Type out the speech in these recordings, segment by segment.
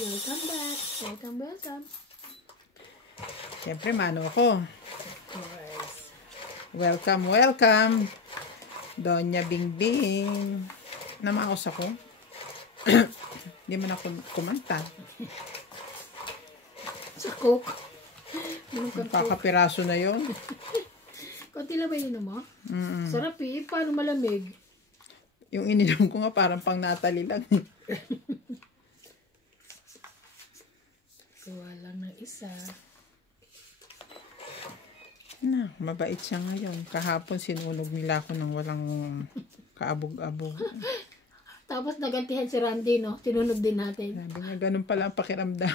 Welcome back. Welcome, welcome. Siyempre, mano ako. Yes. Welcome, welcome. Doña Bingbing. Namaos ako. Hindi man ako kumanta. Sa Coke. Kakapiraso na yon. Konti lang ba yun mo? Sarap eh. Paano malamig? Yung ininom ko nga parang pang Natalie lang. Gawa lang ng isa. Na, mabait siya ngayon. Kahapon sinunog nila ako ng walang kaabog-abog. Tapos nagantihan si Randy, no? Tinunog din natin. Sabi niya, ganun pala ang pakiramdam.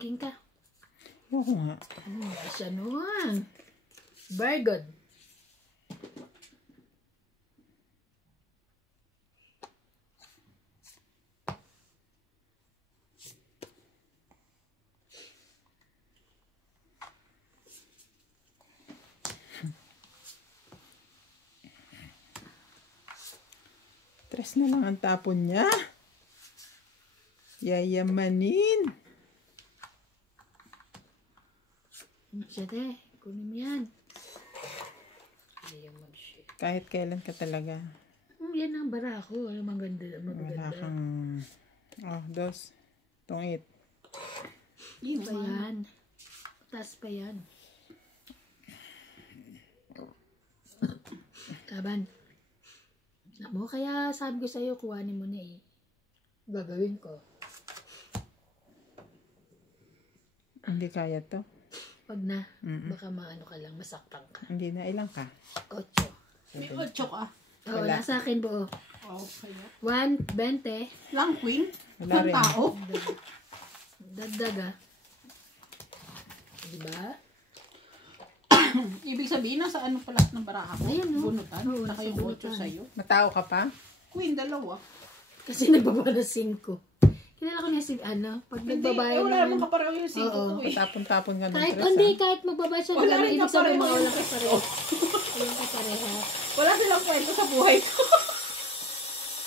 Making ka. Oo nga. Siya naman. Very good. Tres na lang ang tapon niya. Yayamanin. Siya te. Kunin mo yan. Ayaw mag-shit. Kahit kailan ka talaga. Yan ang bara ko. Alam, maganda. Wala kang... Oh, dos. Tungit. Yung pa yan. Taas pa yan. Kaban. Mo, kaya sabi ko sa'yo, kuhanin mo na eh. Gagawin ko. Hindi kaya to. Wag na. Baka maano ka lang, masaktan ka. Hindi na. Ilang ka? 8. May 8 ka. Oo, nasa akin buo. Okay. 1, 20. Lang queen? Wala Ng rin. tao? Dagdag ah. Diba? Ibig sabihin, nasa ano pala ng baraha ko? Ayan, no? Bunutan? Oo, Saka nasa yung 8 bunutan. sa'yo. Matao ka pa? Queen, 2. Kasi nagbaba na 5. Kilala ko niya si ano, pag Hindi, nagbabayad wala ng- namang kapareho yung 5 Oo. ko eh. Patapon-tapon nga ng Kahit, tres, hindi, ah. kahit magbabayad siya, Wala wala rin ibig sabihin kapareho mga yun. walang kapareho. Walang kapareho. Wala silang kwento sa buhay ko.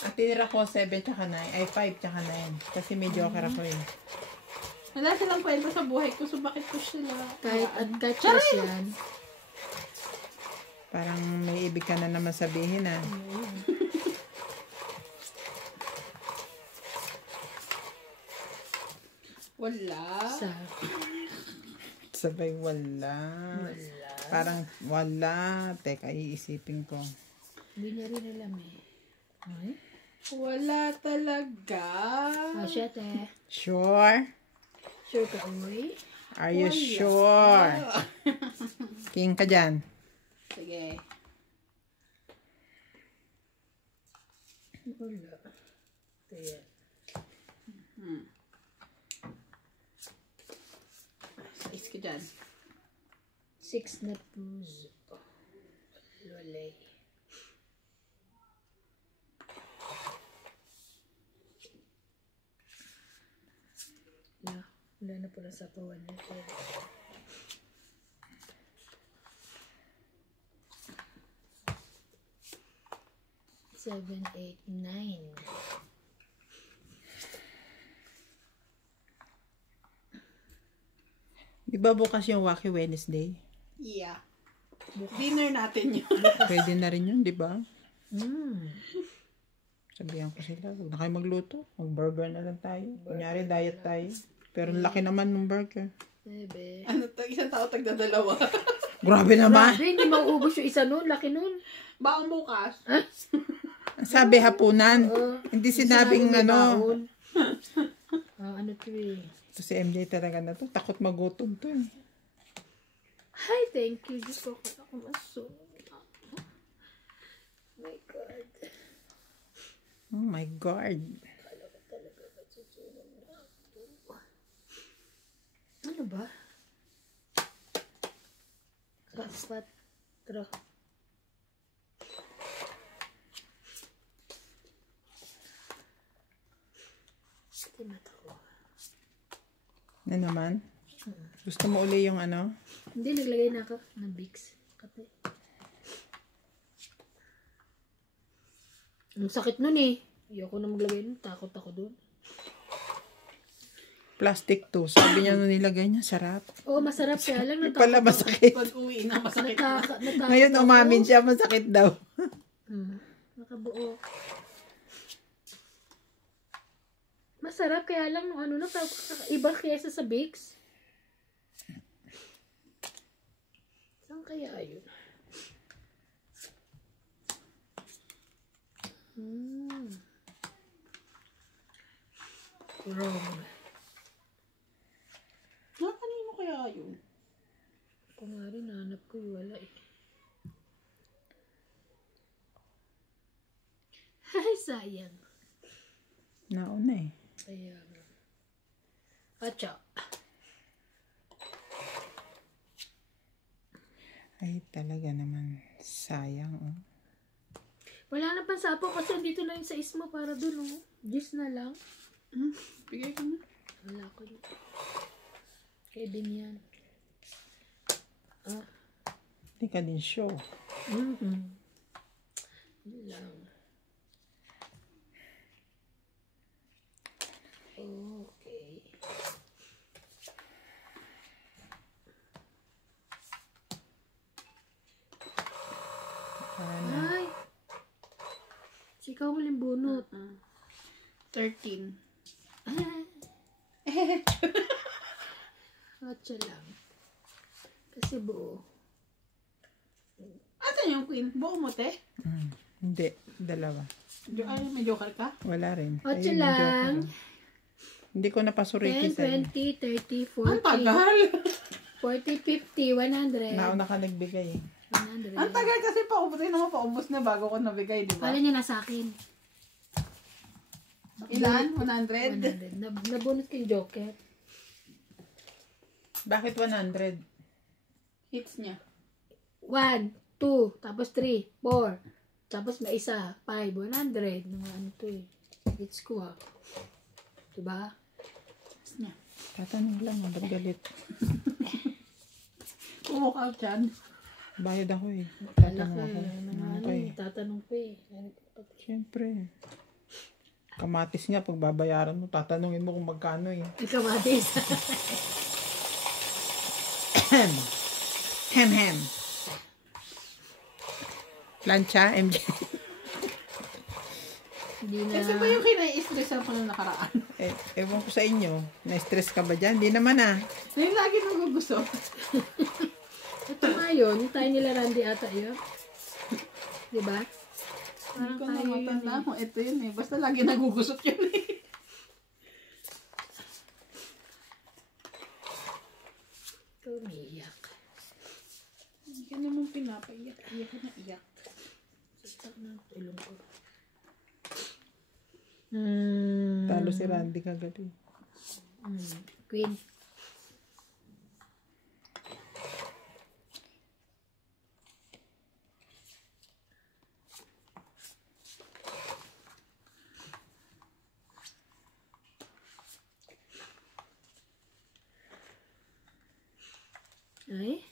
Ang tinira ko 7 tsaka 9. Ay 5 tsaka 9. Kasi may joker ako eh. Wala silang kwento sa buhay ko, so bakit ko sila? Kahit tres yan. Parang may ibig ka na naman sabihin ah. Wala. Sa, Sabay wala. Parang wala. Teka, iisipin ko. hindi niya rin alam eh. Ay? Wala talaga. Siya te. Sure? Sure ka, uy? Are you sure? King ka dyan. Sige. Wala. Kaya. Size ka dyan. 6 na puso. Lolay. Wala na pala sa kawan nito. Seven, 8, 9. Di ba bukas yung Wacky Wednesday? Yeah. Dinner natin yun. Pwede na rin yun, di ba? Mm. Sabihan ko sila, huwag na kayo magluto. Mag-burger na lang tayo. Kunyari, diet tayo. Pero ang laki naman ng burger. Bebe. Ano to? Isang tao tagdadalawa. Grabe naman. Grabe, hindi mauubos yung isa nun. Laki nun. Baong bukas. Sabi hapunan. Hindi sinabing may ano. baon. Ano to eh. Ito si MJ talaga na to. Takot magutom to eh. Hi, thank you. Diyos ko, kaya ako masunog. My God. Oh my God. Ano ba? 4. Hindi matawa. Na naman? Gusto mo uli yung ano? Hindi, naglagay na ako ng Vicks. Kape. Ang sakit nun eh. Ayoko na maglagay nun. Takot ako dun. Plastic to. Sabi niya nung nilagay niya, sarap. Oo, masarap kaya lang. Yung pala masakit. Pag uwi na, masakit na. Natakot Ngayon ako. umamin siya, masakit daw. Nakabuo. Masarap kaya lang nung ano na iba kaysa sa Vicks. Saan kaya yun? Wrong. Kanino kaya yun? Kung nga rin, nahanap ko yung wala eh. Ay, sayang. Nauna eh. Kaya nga. Atcha. Ay, talaga naman. Sayang. Oh. Wala na pang sapo kasi dito na yung sais mo para dun, oh. Juice na lang. Bigay ko na. Wala ko dito. Kevin yan. Hindi ka din show. Yun lang. Okay. Ay! Sikaw huling bunot. 13. Atcha lang. Kasi buo. Asan yung queen? Buo mo, te? Hindi. Dalawa. Ay, may joker ka? Wala rin. Atcha Ayun, yung joker lang. lang. Hindi ko napasuriki 10, sa'yo. 20, 30, 40, Ang tagal. 40, 50, 100. Nauna ka nagbigay eh. 100. Ang tagal kasi paubos na bago ko nabigay, di ba? Kala niya nasa akin. Ilan? 100? 100. Nabunot ko yung joker. Bakit 100? Hits niya. 1, 2, tapos 3, 4, tapos may isa, 5, 100. Mga ano to eh. Hits ko ah. Diba? Hits niya. Tatanong lang, ba't galit? Walk out yan. Bayad ako eh. Kala ko Tatanong ako. eh. Mga ano Okay. eh. Tatanong ko eh. Siyempre. Kamatis nga, pag babayaran mo, tatanungin mo kung magkano eh. Ikamatis. Hem. Plancha, MJ. Hindi na. Kasi ba yung kinai-stress ako na nakaraan? Ewan ko sa inyo. Na-stress ka ba dyan? Hindi naman ah. Yung lagi nagugusto. Ito nga yun. Tayo nila Randy ata yun. Diba? Hindi Parang ko na tayo yun matanda eh. kung ito yun eh. Basta lagi nagugusot yun eh. Umiyak. Hindi ka naman pinapaiyak. Iyak ka na iyak. Saksak na ilong ko. Talo si Randy kagabi. Queen. Ay.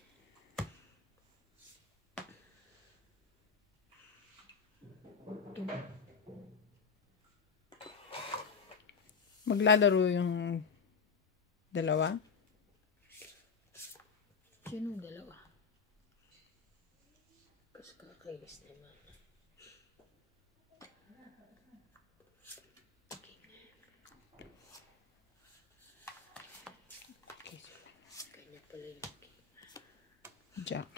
Maglalaro yung dalawa? Sinong dalawa? Kasi kakailis naman. Kanya pala yung Jack.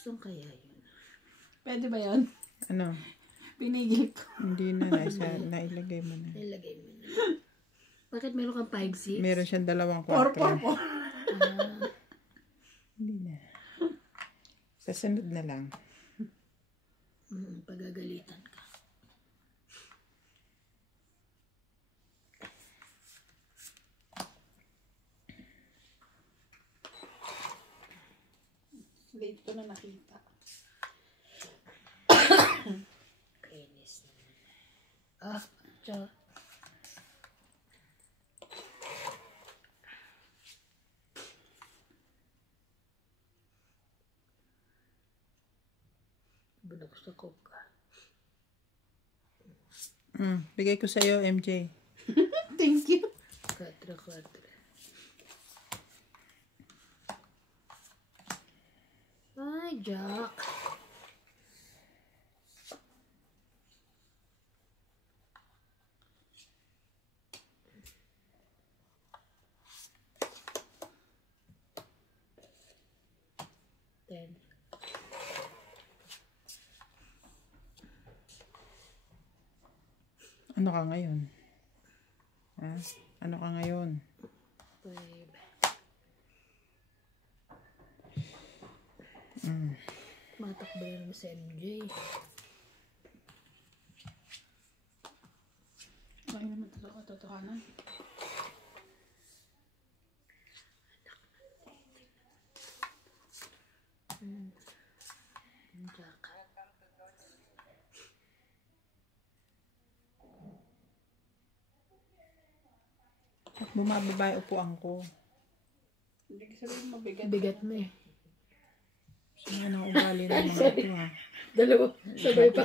saan kaya yun? Pwede ba yun? Ano? Pinigil ko. Hindi na. Nailagay mo na. Nilagay mo na. Bakit meron kang 5-6? Meron siyang dalawang 4. kwarto. Hindi na. Sa sunod na lang. Pagagalitan ka. Late ko na nakita. Tsaka. Budak sa coke. Bigay ko sa'yo, MJ. Thank you. 4. Ay, Jack. Ten. Ano ka ngayon? Ha? Ano ka ngayon? 5. Matakbo na naman sa MJ. Ay naman ito sa katotohanan. Jack. At bumababa yung upuan ko. Hindi ko sabihin mabigat. Bigat mo eh. Saan ang ugali ng mga ito, ha? Dalawa. Sabay pa.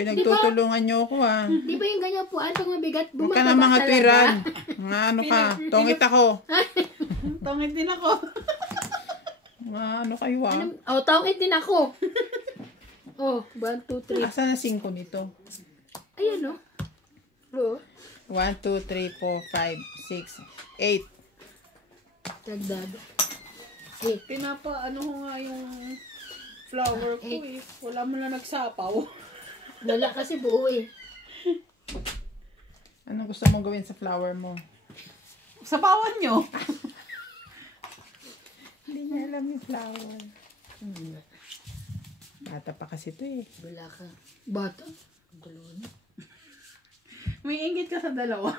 Pinagtutulungan niyo ako, ha? Di ba yung ganyan po? Pag mabigat, Huwag ka bumababa na mga talaga. tuwiran. Mga ano ka, tongit ako. Tongit din ako. Mga ano kayo, ha? Oh, tawid din ako. Oh, 1, 2, 3. Asan na 5 nito? Ayan, oh. Oh. 1, 2, 3, 4, 5, 6, 8. Dagdag. Ano ko nga yung flower ko eh. Wala mo na nagsapaw. Wala kasi buo eh. Ano gusto mong gawin sa flower mo? Sapawan nyo. Hindi niya alam yung flower. Bata pa kasi ito eh. Wala ka. Bata. Dalawa na. May inggit ka sa dalawa.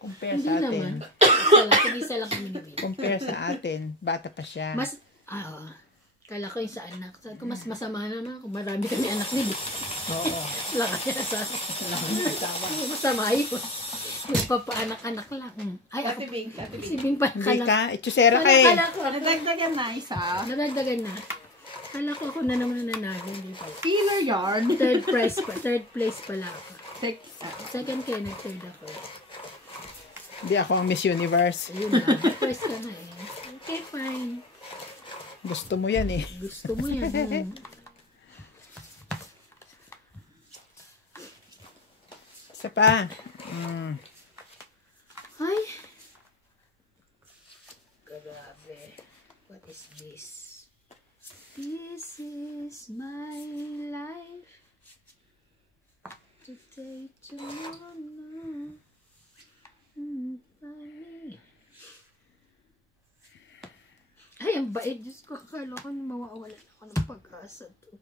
Compare Hindi sa atin. naman. Isa lang. Isa lang kami nabili. Compare sa atin. Bata pa siya. Mas, kala ko yung sa anak. Sabi ko, mas masama naman kung marami kami anak nila. Oo. Wala ka siya sa masama yun. Yung papaanak-anak lang. Ay, ako. Katibing. Si Bing pa. Hindi ka. Itsusera ka eh. Kala ko. Nadagdagan na isa. Nadagdagan na. Kala ko ako na naman nanalo. Hindi pa. Filler yarn. Third place pala ako. Text. Second kayo, nag-third ako. Hindi ako ang Miss Universe. Ayun na. First ka na eh. Okay, fine. Gusto mo yan eh. Gusto mo yan. Isa pa. Ay. Grabe. What is this? This is my life. Today, tomorrow. Ay, ang bait. Diyos ko, akala ko na mawawalan ako ng pag-asa to.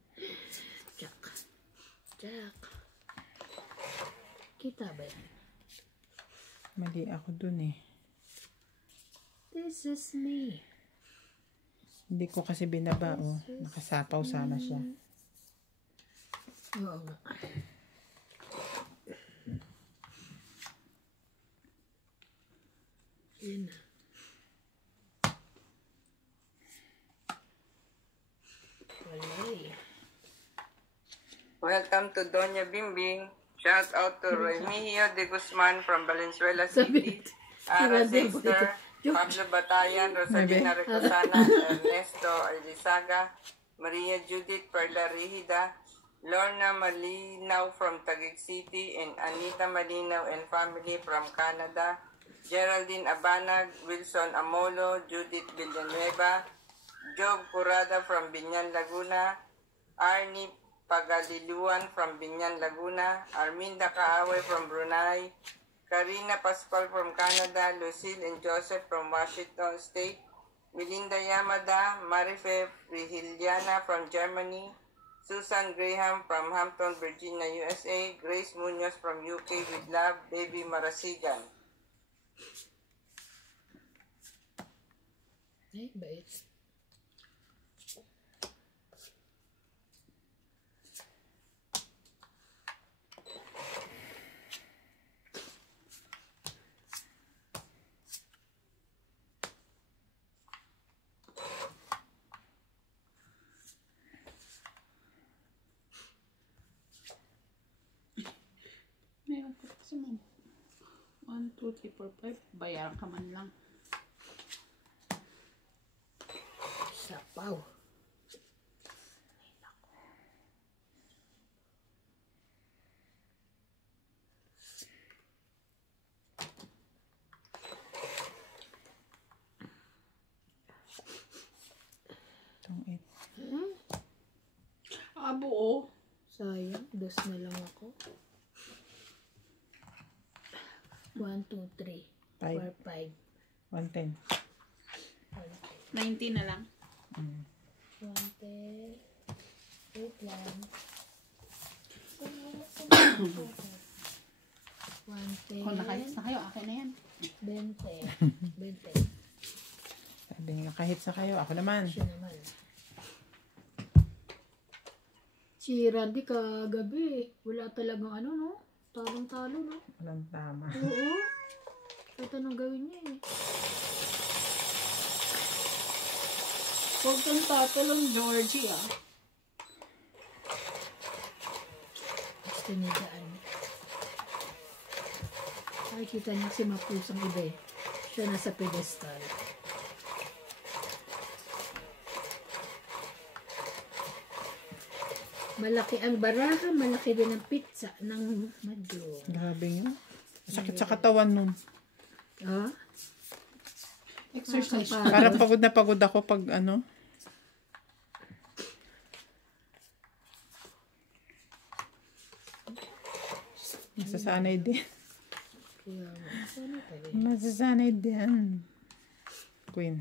Jack. Kita ba yan? Mali ako dun eh. This is me. Hindi ko kasi binaba oh. Nakasapaw sana siya. Oo nga. Yan na. Walay. Welcome to Doña Bimbing. Shout out to Remigio de Guzman from Valenzuela Sabi, City. Ara Sabi, Dexter, Pablo Batayan, Rosalina Recosana, Ernesto Alizaga, Maria Judith Perla Rigida, Lorna Malinaw from Taguig City, and Anita Malinaw and family from Canada, Geraldine Abanag, Wilson Amolo, Judith Villanueva, Job Curada from Binyan, Laguna, Arnie Pagaliluan from Binyan, Laguna, Arminda Kaaway from Brunei, Karina Pascual from Canada, Lucille and Joseph from Washington State, Melinda Yamada, Marife Rihiliana from Germany, Susan Graham from Hampton, Virginia, USA, Grace Munoz from UK with love, Baby Marasigan. Ay, bait. mo? 1, 2, 3, 4, 5. Bayaran ka man lang. Sapaw. Itong 8. Buo. Sayang, dos na lang ako. 1, 2, 3, 4, 5. 110. 90 na lang. 110. Wait lang. 110. Kung nakahits na kayo, akin na yan. 20. 20. Sabi nga, kahit sa kayo, ako naman. Siya naman. Si Randy kagabi, wala talagang ano, no? Talong-talo, no? Walang tama. Oo. Kahit anong gawin niya, eh. Huwag kang tatalong, Georgie, ah. Gusto niya daan. Nakikita niya si Mapusang iba, eh. Siya nasa pedestal. Malaki ang baraha, malaki din ang pizza ng madyo. Grabe nga. Sakit sa katawan nun. Ah? Exercise. Parang pagod na pagod ako pag ano. Masasanay din. Kaya, sana tayo. Masasanay din. Queen.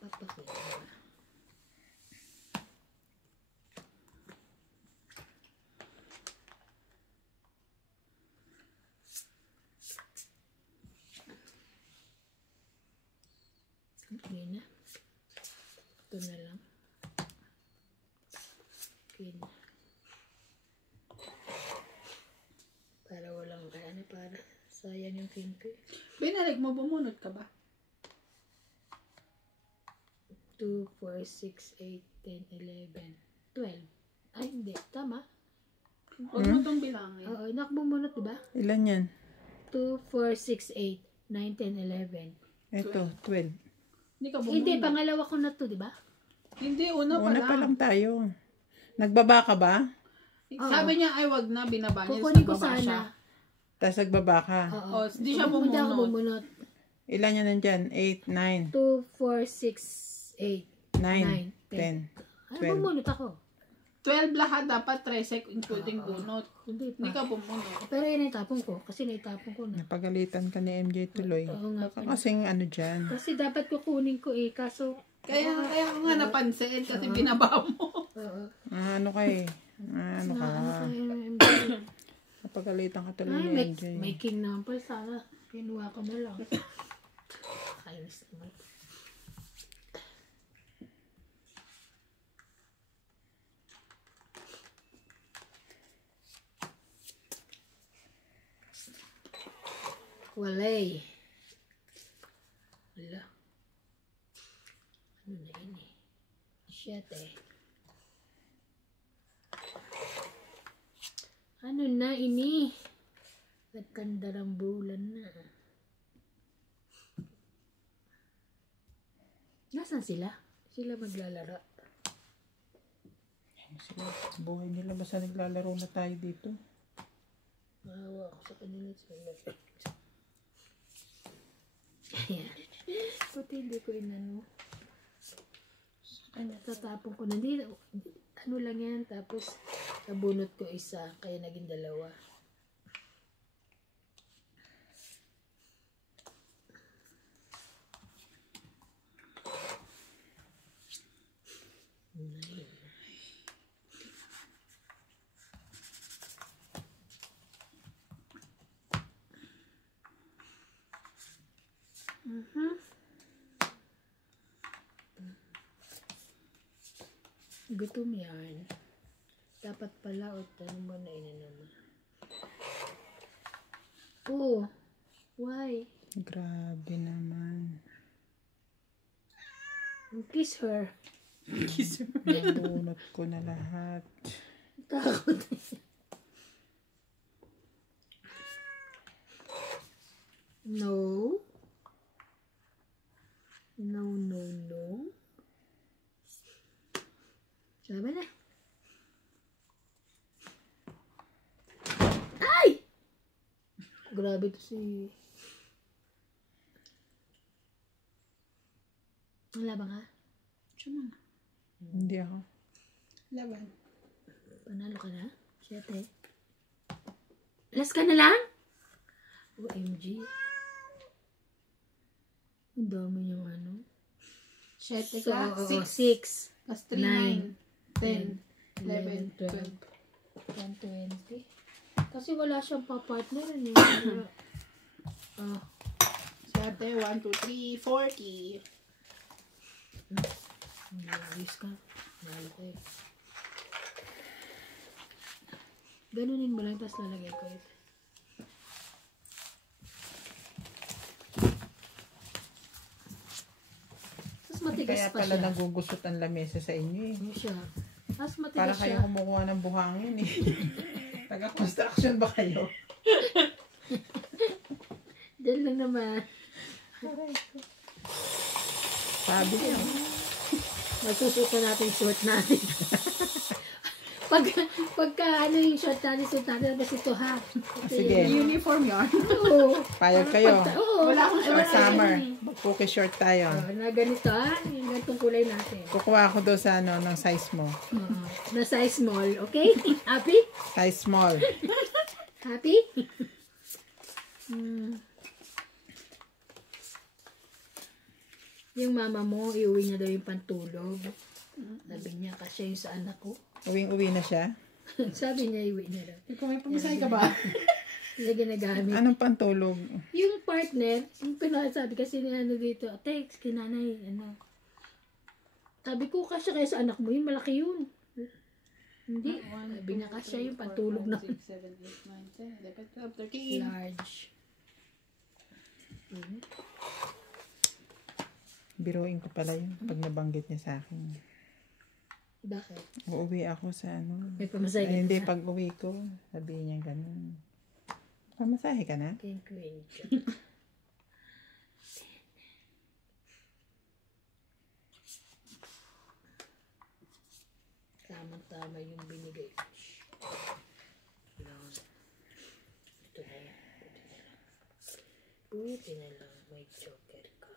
Papakita. Okay na. Ito na lang. Okay na. Para walang ano, para sayang yung pin ko. Binalik mo, bumunot ka ba? 2, 4, 6, 8, 10, 11, 12. Ay, hindi. Tama. Huwag mo itong bilangin. Oo, nakbumunot, diba? Ilan yan? 2, 4, 6, 8, 9, 10, 11. Ito, 12. Hindi ka bumunot. Hindi, pangalawa ko na to, diba? Hindi, una pa Una lang. pa lang tayo. Nagbaba ka ba? Sabi niya, ay wag na, binaba niya. Kukunin ko nagbaba siya. sana. Tapos nagbaba ka. Oo. Di siya Hindi ako bumunot. bumunot. Ilan yan nandyan? 8, 9, 2, 4, 6, 8, 9, 10. 10. Ano 12. bumunot ako? 12 lahat dapat, 13 including bunot. Hindi Hindi pa. ka bumunot. Pero yun itapon ko. Kasi naitapon ko na. Napagalitan ka ni MJ tuloy. Oo nga pala. Kasing ano dyan. Kasi dapat kukunin ko eh. Kaso, Kaya ko nga napansin kasi binaba mo. oo. Ano ka eh. Ano ka. Napagalitan ka tuloy Ay, ni MJ. making naman pala. Sana kinuha ko na lang. Kainis naman. Walay. Wala. Ano na yun eh. Shit eh. Ano na ini? Nagkandarambulan na. Nasaan sila? Sila maglalaro. Sila, buhay nila basta naglalaro na tayo dito. Maawa ako sa kanila. Ayan. Buti hindi ko inano. Ay, natatapon ko na. Hindi, ano lang yan. Tapos, nabunot ko isa. Kaya naging dalawa. Gutom yan. Dapat pala o tanong mo na inanama. Oh, why? Grabe naman. Kiss her. Nabunot ko na lahat. Takot. No. No. Sabi na. Ay! Grabe to si... Wala ba ka? Suma na. Hindi ako. Laban. Panalo ka na? 7. Last ka na lang? OMG. Ang dami yung ano. 7 So, ka. 6 6. plus 3, 9, 10, 11, 12. 20. Kasi wala siyang pa-partner. Ano oh. 7, 1, 2, 3, 40. Ayos ka. Mahalo ko eh. Ganunin mo lang, tapos lalagay ko ito. Tapos matigas Kaya pa pala siya. nagugusot ang lamesa sa inyo eh. Ano siya? Tapos Para matigas kayo siya. kumukuha ng buhangin eh. Taga-construction ba kayo? Diyan lang naman. Sabi niyo. Masusuka natin short natin. Pagka ano yung short natin, suit natin, tapos ito ha. Sige. Uniform yarn. Oo. Payag kayo. Oo. Wala akong Pag summer, mag-cookie short tayo. Na ganito ha. Yung ganitong kulay natin. Kukuha ako doon sa ano, ng size mo. Oo. Na size small. Okay? Happy? Size small. Happy? Yung mama mo, iuwi niya daw yung pantulog. Sabi niya, kasi yung sa anak ko. Uwing-uwi na siya. Sabi niya, iuwi niya daw. Ikaw may pamasahe ka ba? Hindi ginagamit. Anong pantulog? Yung partner, yung pinasabi kasi ni ano dito, text, kinanay, ano. Sabi ko, kasya kayo sa anak mo, yun, malaki yun. Hindi. Sabi niya, kasya yung pantulog na 6, 7, 8, 9, 10, 11, 12, 13. large. Biruin ko pala yun pag nabanggit niya sa akin. Bakit? Uuwi ako sa ano. May pamasahe Ay, hindi, ka na? pag uwi ko, sabihin niya ganun. Pamasahe ka na? Thank you, Angel. Tama-tama yung binigay. Lang. Ito na yan. Buti na lang. May joker ka.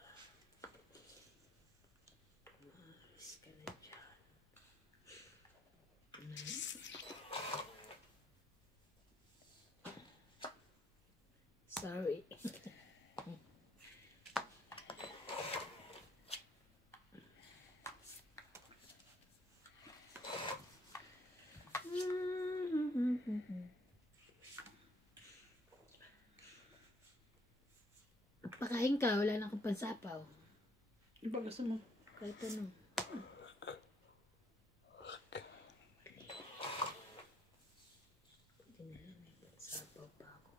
Umalis ka na dyan. Sorry. Pakain ka, wala na akong pansapaw. Yung pag gusto mo. Kahit ano. Buti na lang, may pansapaw pa ako.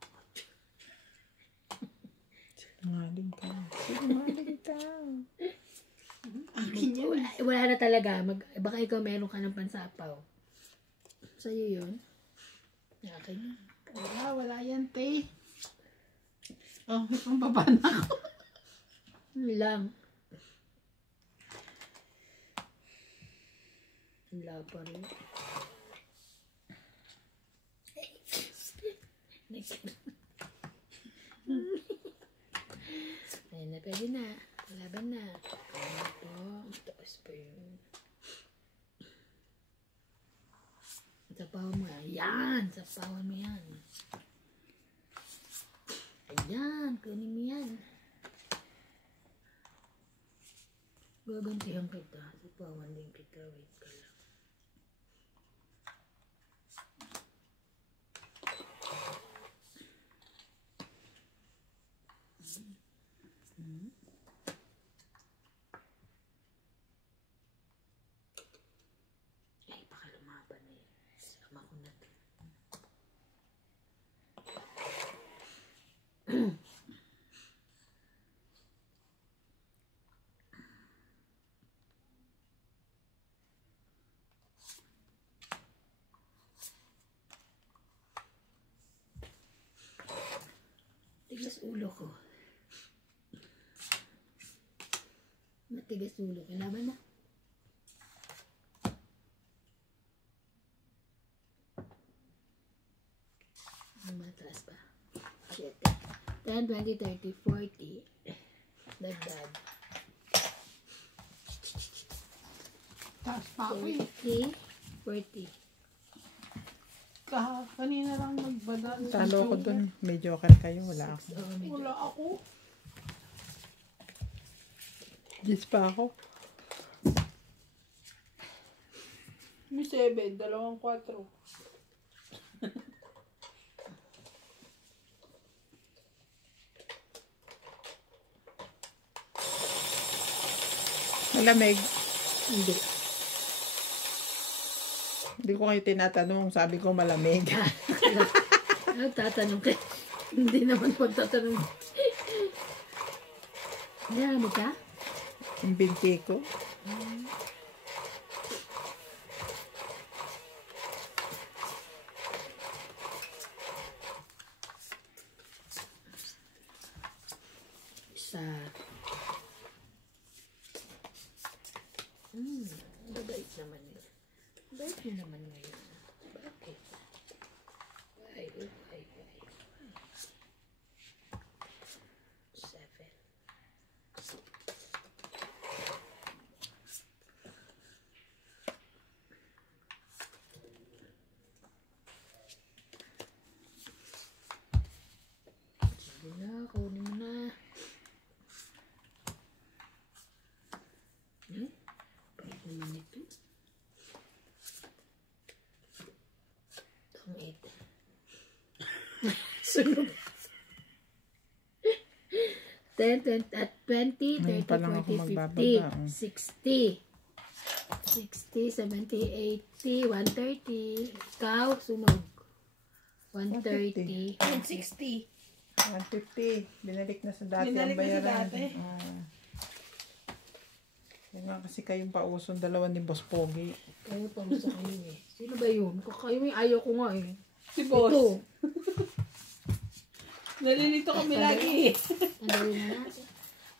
Sinungaling ka. Sinungaling ka. Akin yan. Wala na talaga. Baka ikaw meron ka ng pansapaw. Sa'yo yun. Akin yun. Wala yan, te. Oh, may pambaba na ako. Yun lang. Wala pa rin. Ayun na, pwede na. Laban na. Ano to? Taas pa yun. Sapawan mo yan. Yan! Sapawan mo yan. Ayan, kunin mo yan. Gagantihan kita. Sapawan din kita. Wait ka lang. Ay, baka lumaban eh. Sama ko na to. Tigas ulo ko. Matigas ulo. Kailangan na. Matras pa. 10, 20, 30, 40. Dagdag. Taas pa ako eh. 30, 40. Kanina lang nagbadal. Talo ako dun. May joker kayo. Wala ako. Oh, medyo. Wala ako. Gis pa ako. May 7, 2, 4. Malamig. Hindi. Hindi ko kayo tinatanong. Sabi ko malamig. Ano tatanong kayo? Hindi naman po tatanong. Ano ka? Yung binti ko. Isa. Babait naman yun. Babait mo naman ngayon. Bakit? Ay. 7. Sige na, kunin mo na. Bait naman ito. Tangit. Sunog. 10, 20, 30, Ngayon pa lang 40, ako 50, magbababa, 60. 60, 70, 80, 130. Ikaw, sunog. 130. 160. 150. Binalik na sa dati Binalik ang na sa bayaran. dati. Yan nga kasi kayong pausong dalawa ni Boss Pogi. Kayo pa mo sa kami eh. Sino ba yun? Kayo may ayaw ko nga eh. Si boss. Ito. Nalilito kami lagi eh. Andali na natin.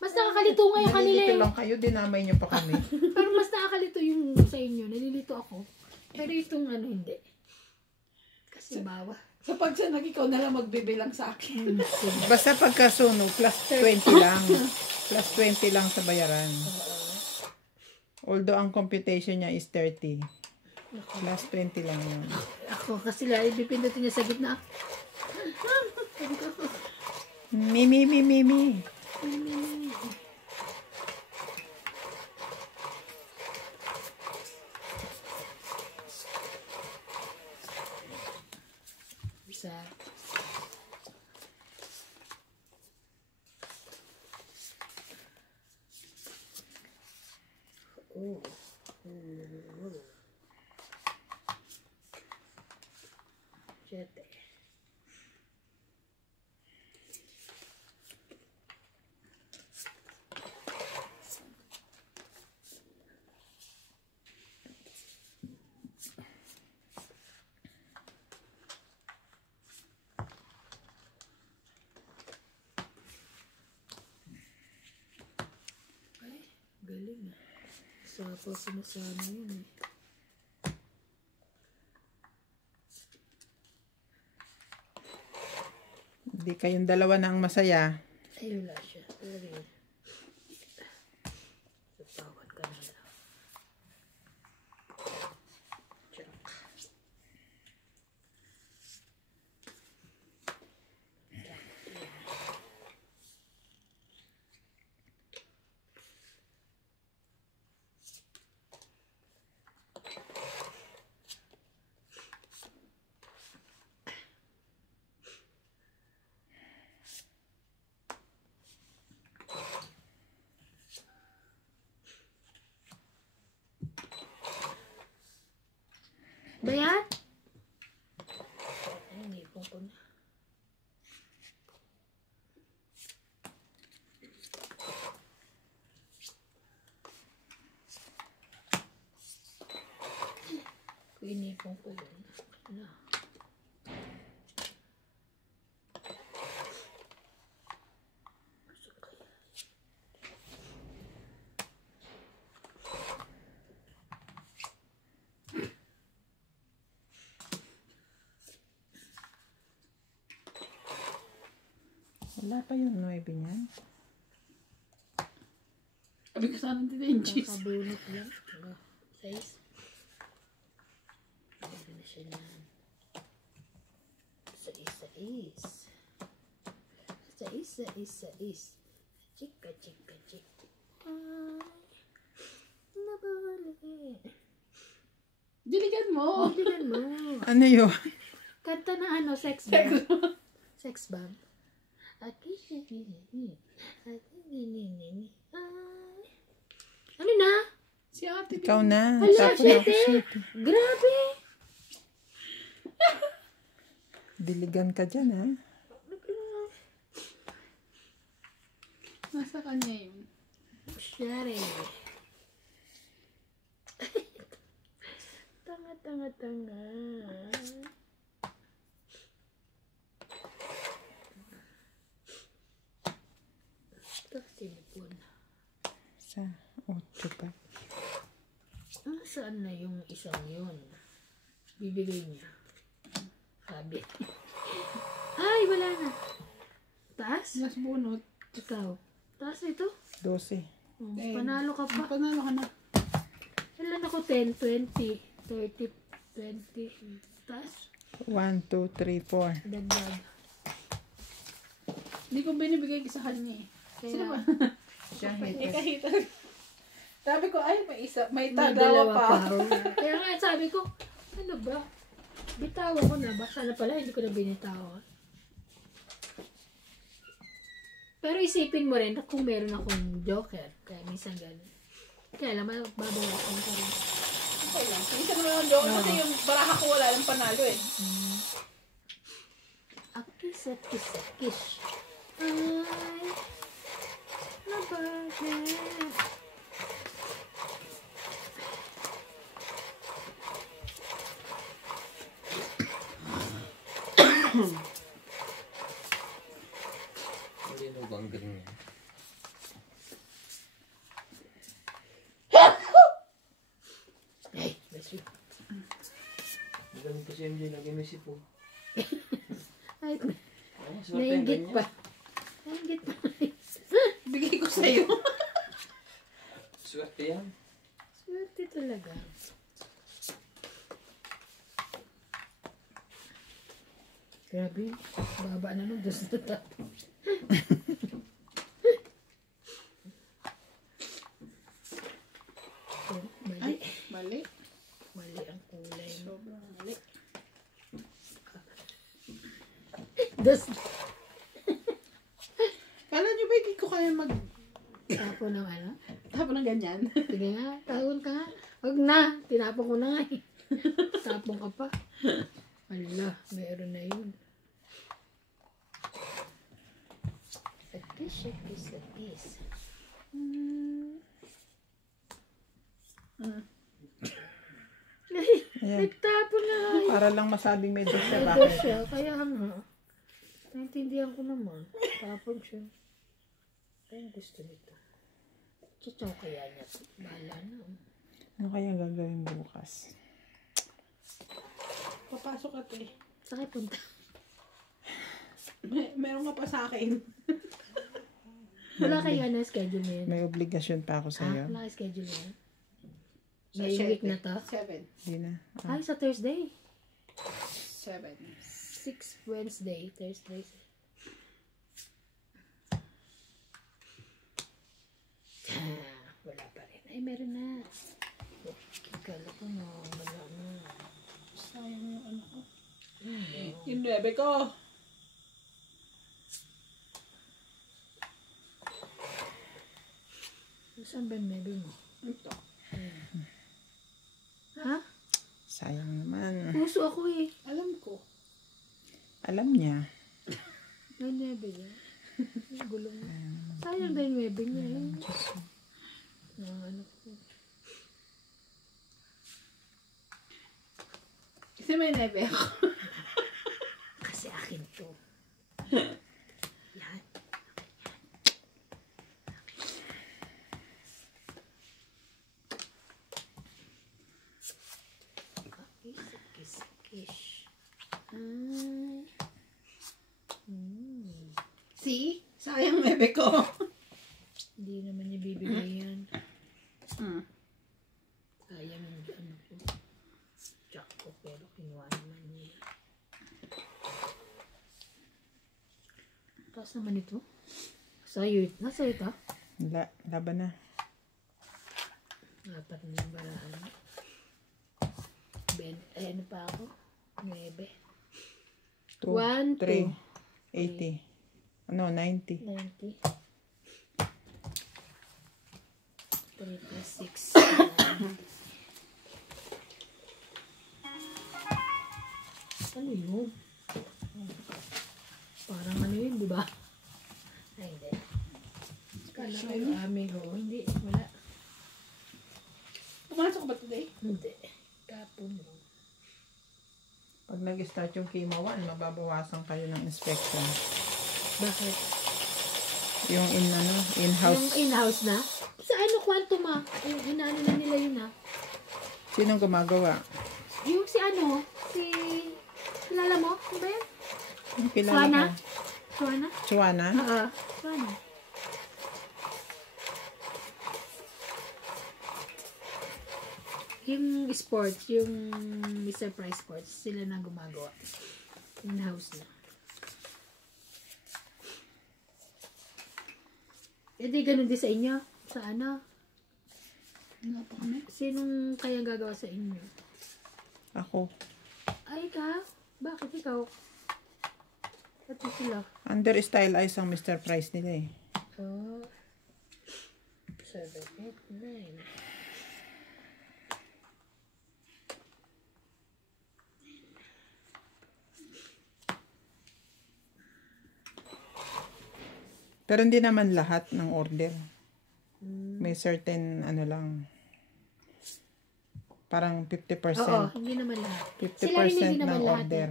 Mas nakakalito nga yung kanila Nalilito eh. lang kayo, dinamay niyo pa kami. Pero mas nakakalito yung sa inyo. Nalilito ako. Pero itong ano hindi. Kasi bawa. Sa pagsanag, ikaw na lang magbibilang sa akin. Basta pagkasunog, plus 20 lang. Plus 20 lang sa bayaran. Although ang computation niya is 30. Plus 20 lang yun. Ako kasi lang, ipipindutin niya sa gitna. Mimi. Isa. Oh. Siyete. Ay, galing ah. Sapaw sinasama yun eh. Hindi kayong dalawa na ang masaya. Ay, wala siya. Sorry. Tawad ka na lang. Check. Ba yan? Ay, nipong ko na. Inipong ko yun. Ano? Gusto kaya. Wala pa yung 9 niyan. Sabi ko sana dito yung cheese. Kakabunot lang. Ano? 6. Meron na siya na. 6. Chika, chika, chika. Ay, nabali. Diligan mo. Diligan mo. Ano yun? Kanta na ano, sex bomb. Sex bomb. Ano na? Si ate. Ikaw na. Hala, Tapos na ako shit, shit. Grabe. Diligan ka dyan, ha? Nasa kanya yun. Shari. Tanga. Ito, silipon. Sa 8 pa. Saan na yung isang yun? Bibigay niya. Sabi. Ay, wala na. Taas? Mas bunot. Ikaw. Taas ito? 12. Panalo ka pa. Panalo ka na. Ilan ako? 10, 20, 30, 20. Taas? 1, 2, 3, 4. Dagdag. Hindi ko binibigay sa kanya eh. Sino ba? Siya Kahita. Sabi ko, ay, may May tagawa dalawa pa. pa. Kaya nga sabi ko, ano ba? Bitawan ko na ba? Sana pala hindi ko na binitawan. Pero isipin mo rin na kung meron akong joker. Kaya minsan gano'n. Kaya alam mo, babawasan ko rin. Okay lang. Minsan naman ang joke kasi yung baraha ko wala yung panalo eh. Akis. Ay, nabagay. Hindi na bang ganyan? Ay, bless you. Magaling pa si MJ na ginusi po. Ay, Ay, swerte yung nainggit ganyan. pa. Nainggit pa. Bigay ko sa'yo. Swerte yan. Swerte talaga. Grabe, baba na nun, dos na tayo. Mali. Mali. Mali ang kulay mo. Sobrang mali. Dos. Kala nyo ba hindi ko kaya Tapo ng ano? tapon ng ganyan? Sige nga, tawon ka nga. Huwag na, tinapon ko na nga eh. Tapon ka pa. Ala, meron na yun. Sakis. Ayan. Nagtapon na nga. Para lang masabing may dos siya. Ito Bakit? siya, kaya nga. Naintindihan ko naman. Tapon siya. Kaya gusto nito. Chichaw kaya niya. Bahala na. Ano kaya gagawin bukas? Papasok ka eh. Saan kayo punta? Meron ka pa sa akin. Wala kayo ano, schedule mo yun? May obligasyon pa ako Ah, sa'yo. wala kayo schedule mo yun? Sa Ngayong week na to? 7. Hindi na. Ay, sa Thursday. 7. 6 Wednesday, Thursday. Wala pa rin. Ay, meron na. Kala ko na, wala na. Sayang yung ano ko. Yung 9 ko. Saan ba yung maybe mo? Ito. Ha? Sayang naman. Puso ako eh. Alam ko. Alam niya. May nebe niya. Gulong. Sayang ba yung nebe niya eh. Ano ko. Kasi may 9 ako. Kasi akin to. Yan. Kiss. Ay. See? Sayang, bebe ko. Hindi naman niya bibigay yan. Hmm. Sayang yung ano ko. Jack ko, pero kinuha naman niya. Taas naman ito. Sa'yo, nasa ito? Laban na. Apat na yung baraan. Ay, ano pa ako? 9. 1, 3, 80. Ano, 90. 90. 3 plus 6. Ano yun? Parang ano yun, di ba? Ay, hindi. Kala ko yung aming, oo. Hindi, wala. Pumasok ba today? Hindi. Kapon lang. Pag nag-start yung Kimawan, mababawasan kayo ng inspection. Bakit? Yung in-house. Yung in-house na? Sa ano, Quantum ah? Yung inaano na nila yun ah. Sinong gumagawa? Yung si ano, kilala mo? Ano ba yan? Yung kilala Suwana? ko. Suwana? Suwana? Oo. Suwana. Yung sports, yung Mr. Price Sports, sila na gumagawa. In-house na. E di ganun din sa inyo? Sa ano? Ano pa kami? Sinong kaya gagawa sa inyo? Ako. Ay, ikaw? Bakit ikaw? Pati sila. Under Style Eyes ang Mr. Price nila eh. Oh. 7, 8, 9. Pero hindi naman lahat ng order. May certain ano lang. Parang 50%. Oo, hindi naman lahat. 50% Sila rin hindi naman ng lahat order.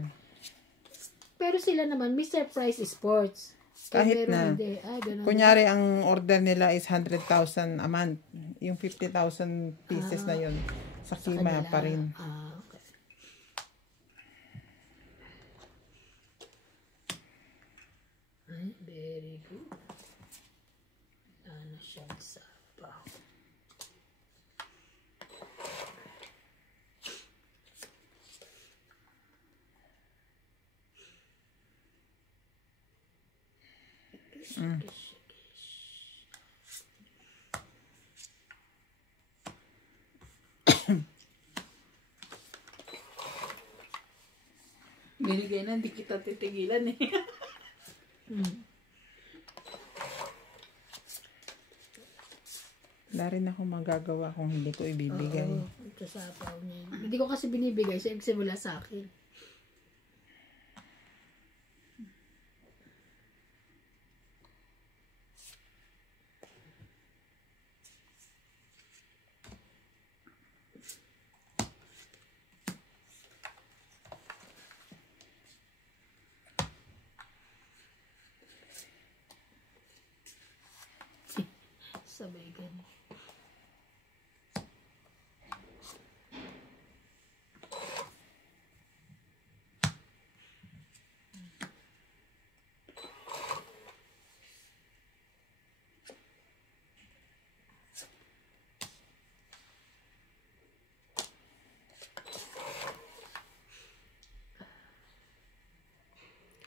Pero sila naman, Mr. Price Sports. Kahit Pero na. hindi. Ah, ganun. Kunyari, ang order nila is 100,000 a month. Yung 50,000 pieces na yun, sa Kima kanila. pa rin. Ah, okay. Ay, very good. Ano siyang sapaw. Binigay na, hindi kita titigilan eh. Wala rin ako magagawa kung hindi ko ibibigay. Oo, ito sapaw niya. Hindi ko kasi binibigay. Siya simula sa akin. Sabay ganun.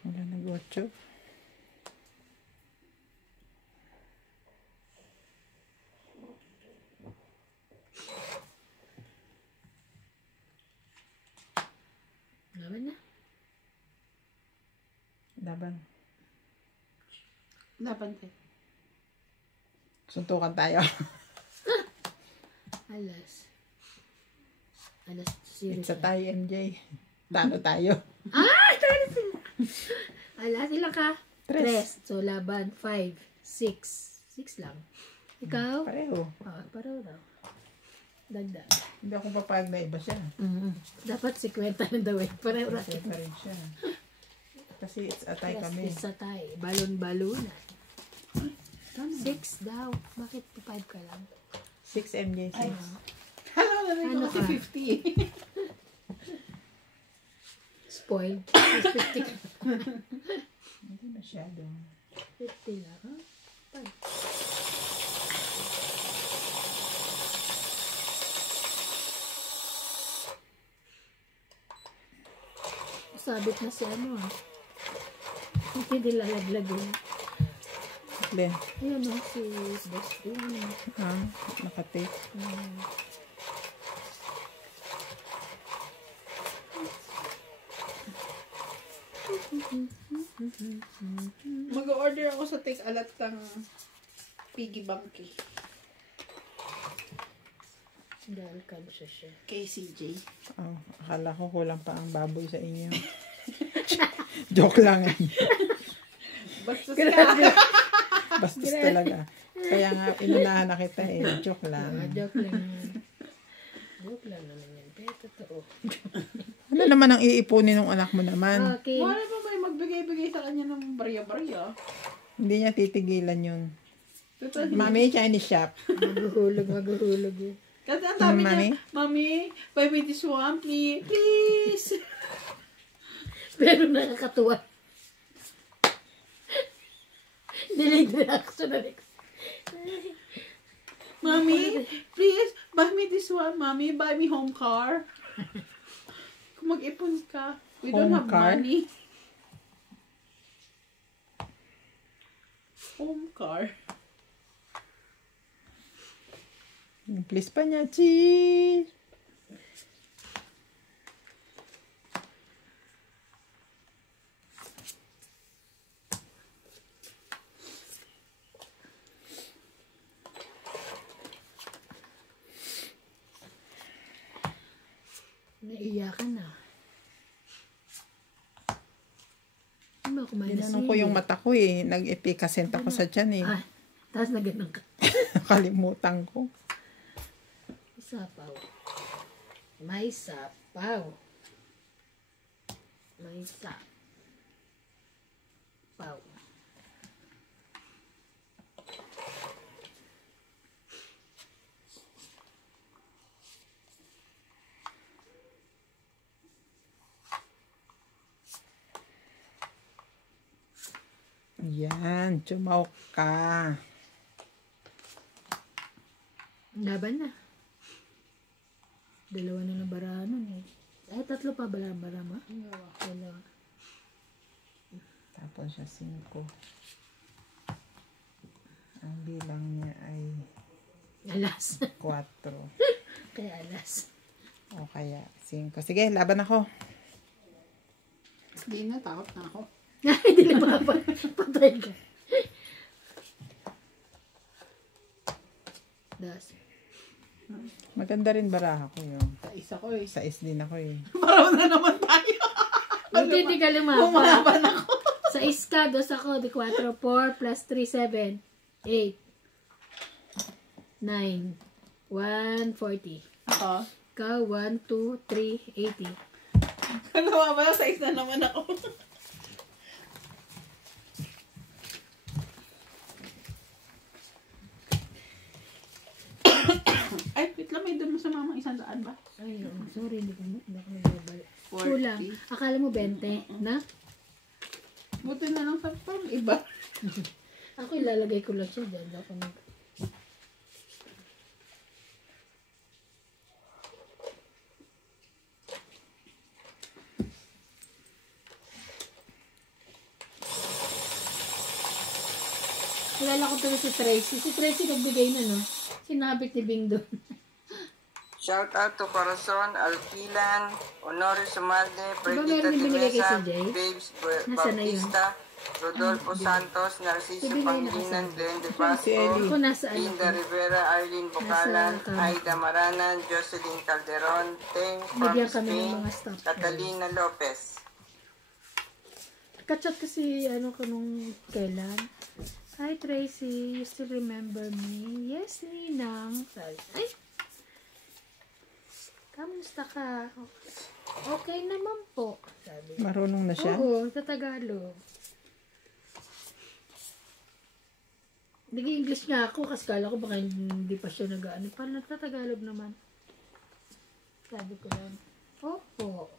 Wala nag-8. Laban na. Laban. Laban tayo. Suntukan tayo. Alas 0. Isa tayo, MJ. Talo tayo. Alas, ilang ka? 3. 3. So, laban. 5. 6. 6 lang. Ikaw? Pareho. Pareho daw. Dagdag. Hindi ako papayag na iba siya. Dapat 50 na daw eh. Pareho na. Kasi pa rin siya. Kasi it's a tie kami. Isa tayo. Balon-balunan. 6 daw. Bakit 5 ka lang? 6 MJ, 6. Hello, narin Ano ko kasi ka? 50. Spoiled. 50 ka. Hindi masyado. 50 lang, ha? Pan. Sabit na si ano, ha? Hindi lalaglag yun. Len. Ayun, no? Si Best Friend. Nakatape. Mag-order ako sa Take Alat ng piggy bank Dahil conscious siya. kay CJ. Oh, akala ko kulang pa ang baboy sa inyo. Joke lang. Bastos ka. Bastos talaga. Kaya nga, inunahan na kita eh. Joke lang. Joke lang yan. Joke lang naman yan. Pero totoo. Ano naman ang iipunin ng anak mo naman? Okay. Wala pa may magbigay-bigay sa kanya ng barya-barya. Hindi niya titigilan yun. Totoo. Mami, Chinese shop. Maghuhulog yun. Kasi ang sabi Mami? niya, Mami, buy me this one, please. Please. Pero nakakatuwa. Delayed reaction na next. Mami, please, buy me this one. Mami, buy me home car. Kung mag-ipon ka, we don't Home have car? money. Home car. Please pa niya, cheese. Naiyakan na. Ano ba kumain na Tinanong ko yung mata ko eh. Nag-epicacent ako sa tiyan eh. Ah, tapos na ganun ka. Nakalimutan ko. Sapaw. May sapaw. May sapaw. Yan, chumaw ka. Laban na. Dalawa na lang barahan nun eh. Ay, tatlo pa bara mo? Dalawa. Tapos siya 5. Ang bilang niya ay Alas. 4. Kaya alas. O kaya 5. Sige, laban ako. Hindi na, takot na ako. Hindi na ba? Patay ka. Das. Maganda rin baraha ko yun. Sa isa ko eh. 6 din ako eh. Paraw na naman tayo. Hindi ka lumapa. Umaban ako. Sa iska, 2 ako. Di 4, 4 plus 3, 7, 8, 9, 140. Ako. Ikaw, 1, 2, 3, 80. Ano ba? Sa isa naman ako. Ay, wait lang. May doon mo sa mama 100 ba? Ay, oh, sorry. Hindi ko nagbabalik. 40. Kulang. Akala mo 20, na? Buti na lang sa pang iba. Ako ilalagay ko lang siya dyan. Ako mag... Kilala ko tuloy si Tracy. Si Tracy nagbigay na, no? Sinabit ni Bing doon. Shout out to Corazon, Alquilan, Honoris Sumalde, meron Perdita din binigay kay Dimesa, CJ? Babes Nasaan na yun? Bautista, Rodolfo Santos, Narciso Bibigay na Pangilinan, Glenn De Si Pasco, Ellie. Ako nasa ano Linda ko. Rivera, Arlene Bucalan, Nasa Aida Maranan, Jocelyn Calderon, Teng from Bigyan kami ng Spain, mga staff. Catalina Lopez. Kachat kasi ano ko nung kailan. Hi Tracy, you still remember me? Yes, Ninang. Sabi, ay! Kamusta ka? Okay naman po. Sabi. Marunong na siya. Oo, sa Tagalog. Nag-English nga ako kasi kala ko baka hindi pa siya nag-ano. Parang nagtatagalog naman. Sabi ko lang, opo,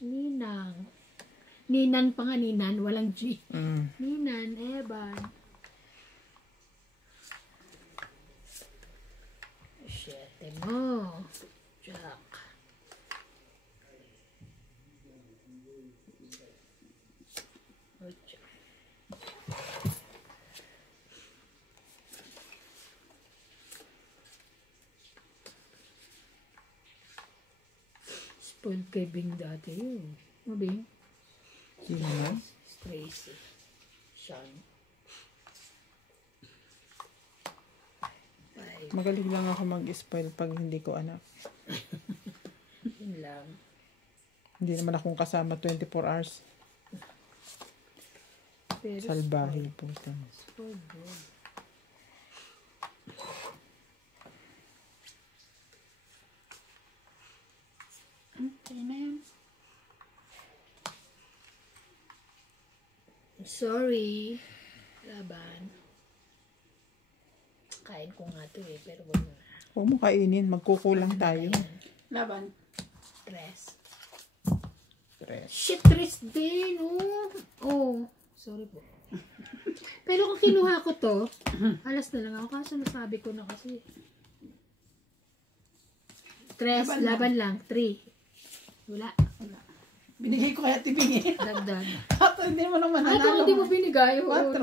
Ninang. Ninan pa nga, Ninan, walang G. Mm. Ninan, Evan. Ate mo. Jack. Oh, Jack. Spoiled kay Bing dati yun. Ano Bing? Sino na? Tracy. Sean. Five. Magaling lang ako mag-spoil pag hindi ko anak. Yun lang. Hindi naman akong kasama 24 hours. Pero Salbahe po ito. spoiled yun. Okay na yan. Sorry. Laban. Kain ko nga to pero wag mo na. Huwag mo kainin, magkukulang tayo. Laban. Tres. Tres. Shit, tres din. Oh. Sorry po. Pero kung kinuha ko to, alas na lang ako. Kaso nasabi ko na kasi. Tres, laban lang. 3. Wala. Binigay ko kaya tibingi. Dagdag. Tato, hindi mo naman Ay, kung hindi mo binigay. 4.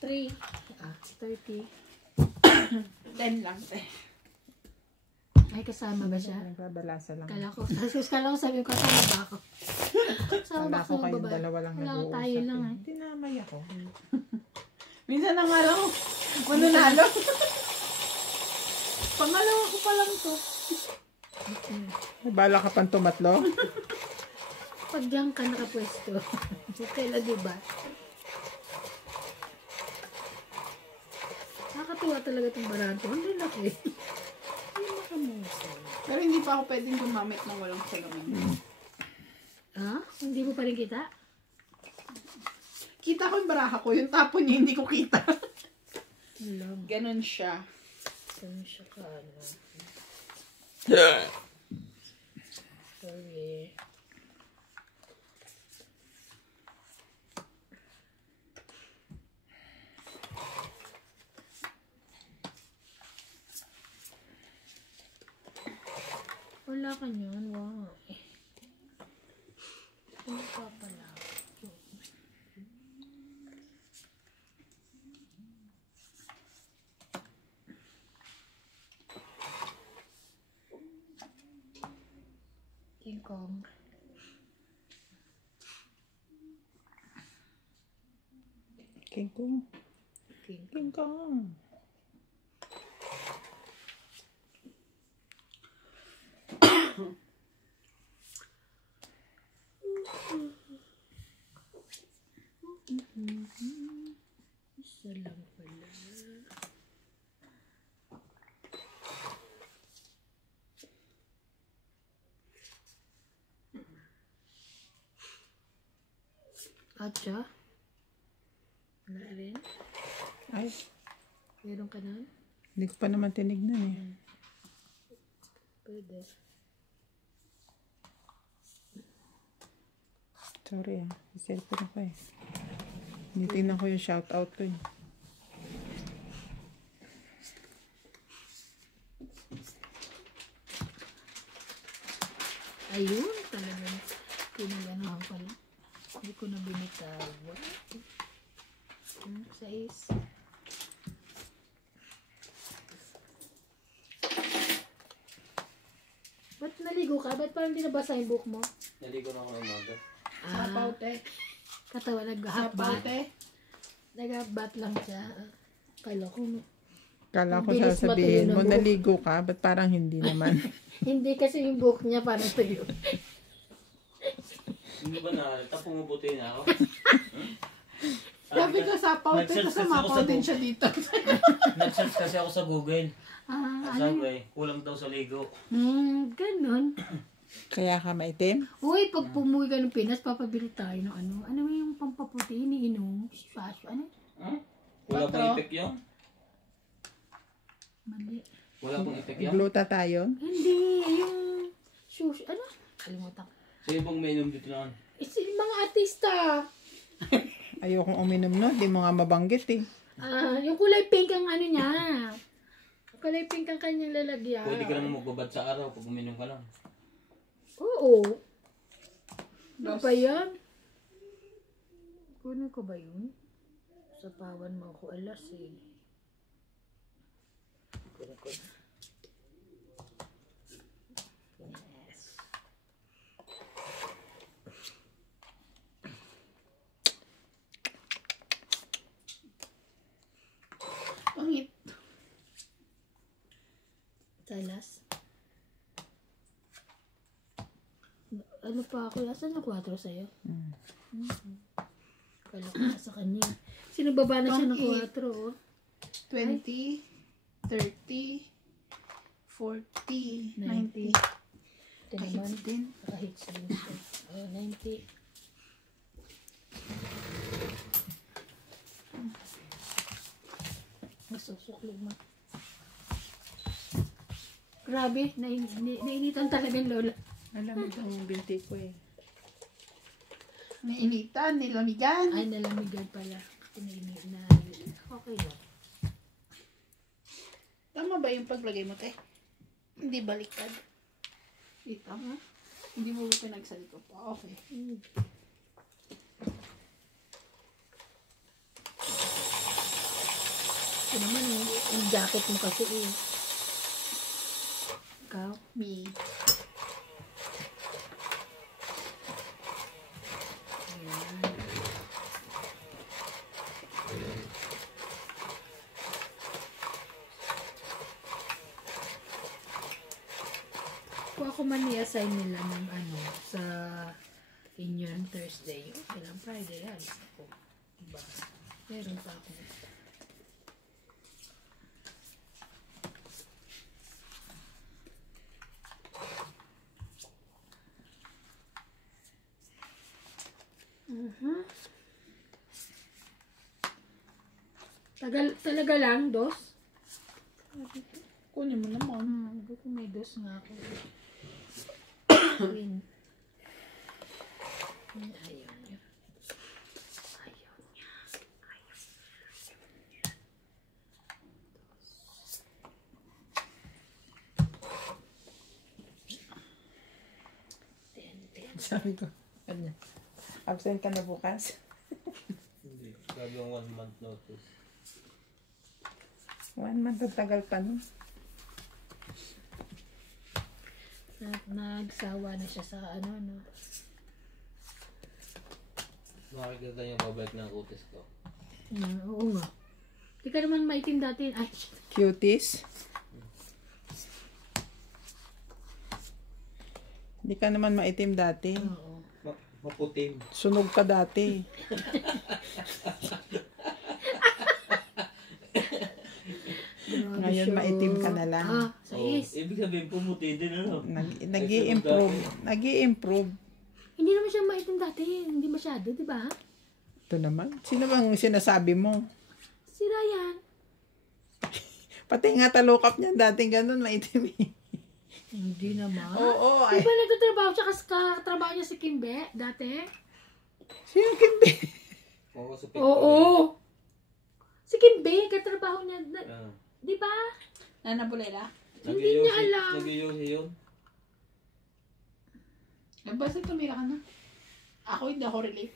3. 30. 10 lang. Ay, kasama ba siya? Nagbabalasa lang. Kala ko sabi ko, kasama ba ako? Kasama ba Wala ako ko sa kayong babae? dalawa lang Wala ko, nag-uusap. tayo lang eh. Tinamay ako. Minsan na nga lang, mananalo. Pangalawa ko pa lang to. May bala ka pang tumatlo? Pag diyan ka nakapwesto, kailan diba? Nakakatuwa talaga itong barato. Ang lalaki. Hindi makamusay. Pero hindi pa ako pwedeng gumamit ng walang salamin. Ha? Hindi mo pa rin kita? Kita ko yung baraha ko, yung tapon niya hindi ko kita. Alam. Ganon siya. Saan siya ka, ano? Sorry. Wala ka niyan, wow. Ano ka pala? King Kong. King Kong. King King Kong. Isa lang pala. Atcha? Wala rin? Ay, Meron ka nun? hindi ko pa naman tinignan eh. Pwede. Sorry ah. Cellphone ko eh. Tinitingnan ko yung shoutout ko eh. Ayun, talagang pinaganohan ko lang. Hindi ko na binitawan. 6. Ba't naligo ka? Ba't parang hindi nabasa yung book mo? Naligo na ako ng maga. Sapaw, te. Katawa, Sapaw, nag-half-bat. te. Nag-half-bat lang siya. Kala ko, Kala ko Bilis sasabihin matuyo mo, ng buhok. naligo ka? Ba't parang hindi naman? hindi kasi yung book niya parang tuyo. Hindi ba na, pumuputi na ako? Sabi ko sapaw, te. Nag-search Tapos kasi ako sumapaw sa din book. siya dito. Nag-search kasi ako sa Google. Ano? Kulang daw sa ligo. Ganun. Kaya ka maitim? Uy, pag pumuwi ka ng Pinas, papabili tayo ng ano. Ano yung pampaputi, iniinom? Spasyo, ano? Wala Patro. pang ipek yun? Mali. Wala pang ipek yun? Gluta tayo? Hindi, yung sushi, ano? Kalimutan ko. Sino bang mainom dito na? Yung mga artista. Ayokong uminom no, di mo nga mabanggit eh. Yung kulay pink ang ano niya. Kulay pink ang kanyang lalagyan. Pwede ka naman magbabad sa araw pag uminom ka lang. Oo. Ano ba yan? Kunin ko ba yun? Sapawan mo ako alas eh. Kunin ko na. Yes. Pangit. Talas. Ano pa ako? Asan yung 4 sa'yo? Kala ko na sa kanya. Sinubaba na siya ng 4, oh. 20, 30, 40, 90. Ito naman. Kahit din. Kahit din siya. Oh, 90. Masusuklog mo. Grabe, nainitan talaga yung lola. Alam mo ang binti ko eh. Nainitan, nilamigan. Ay, nalamigan pala. Nainit na. Okay lang. Tama ba yung paglagay mo, te? Hindi baliktad. Di tama. Hindi mo ba pinagsalito pa? Okay. Ito naman, yung jacket mo kasi eh. Ikaw? Me. Kung ako man i-assign nila ng ano, sa inyo ng Thursday, okay lang, Friday, alis ako. Diba? Meron pa ako. Talaga lang, 2? Kunin mo naman. Buti may 2 nga ako. Win. Ayaw niya. Ayaw niya. Ayaw niya. Sabi ko, ano, absent ka na bukas? Hindi. Grabe yung 1 month notice. 1 month ang tagal pa nun. Nagsawa na siya sa ano, no? Makikita niyo pabalik ng kutis ko. Oo nga. Di ka naman maitim dati. Ay, Cuties. Hindi ka naman maitim dati. oo. Maputim. Sunog ka dati. Ngayon maitim ka na lang. Ah, Oh, sais. ibig sabihin pumuti din ano. Nag-i-improve. Nag-i-improve. Hindi naman siya maitim dati. Hindi masyado, di ba? Ito naman. Sino bang sinasabi mo? Si Ryan. Pati nga talukap niya dating ganun maitim eh. Hindi naman. Oo. Di Ay. ba nagtatrabaho siya kasi katrabaho niya si Kimbe dati? Sino Kimbe? Oo, sa Oo. Si Kimbe, katrabaho niya. Di ba? Nana Bulela? Hindi niya alam. Nag-iyosi yun. Basta tumira ka na. Ako hindi ako relate.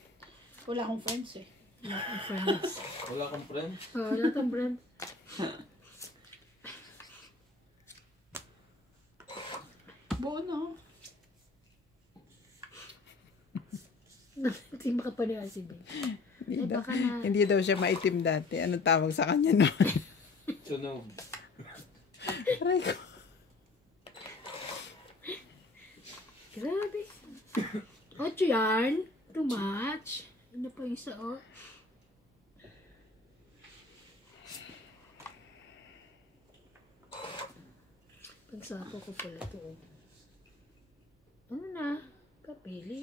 Wala akong friends eh. Wala akong friends. Wala kang friend. Oo, wala akong friends. Buo na. Hindi makapaniwala si Ben. Hindi, Eh, baka na... hindi daw siya maitim dati. Anong tawag sa kanya noon? Sunog. Aray ko. Grabe. 8 yan. Too much. Ano pa yung isa, oh? Pagsapo ko pala ito, oh. Ano na? Kapili.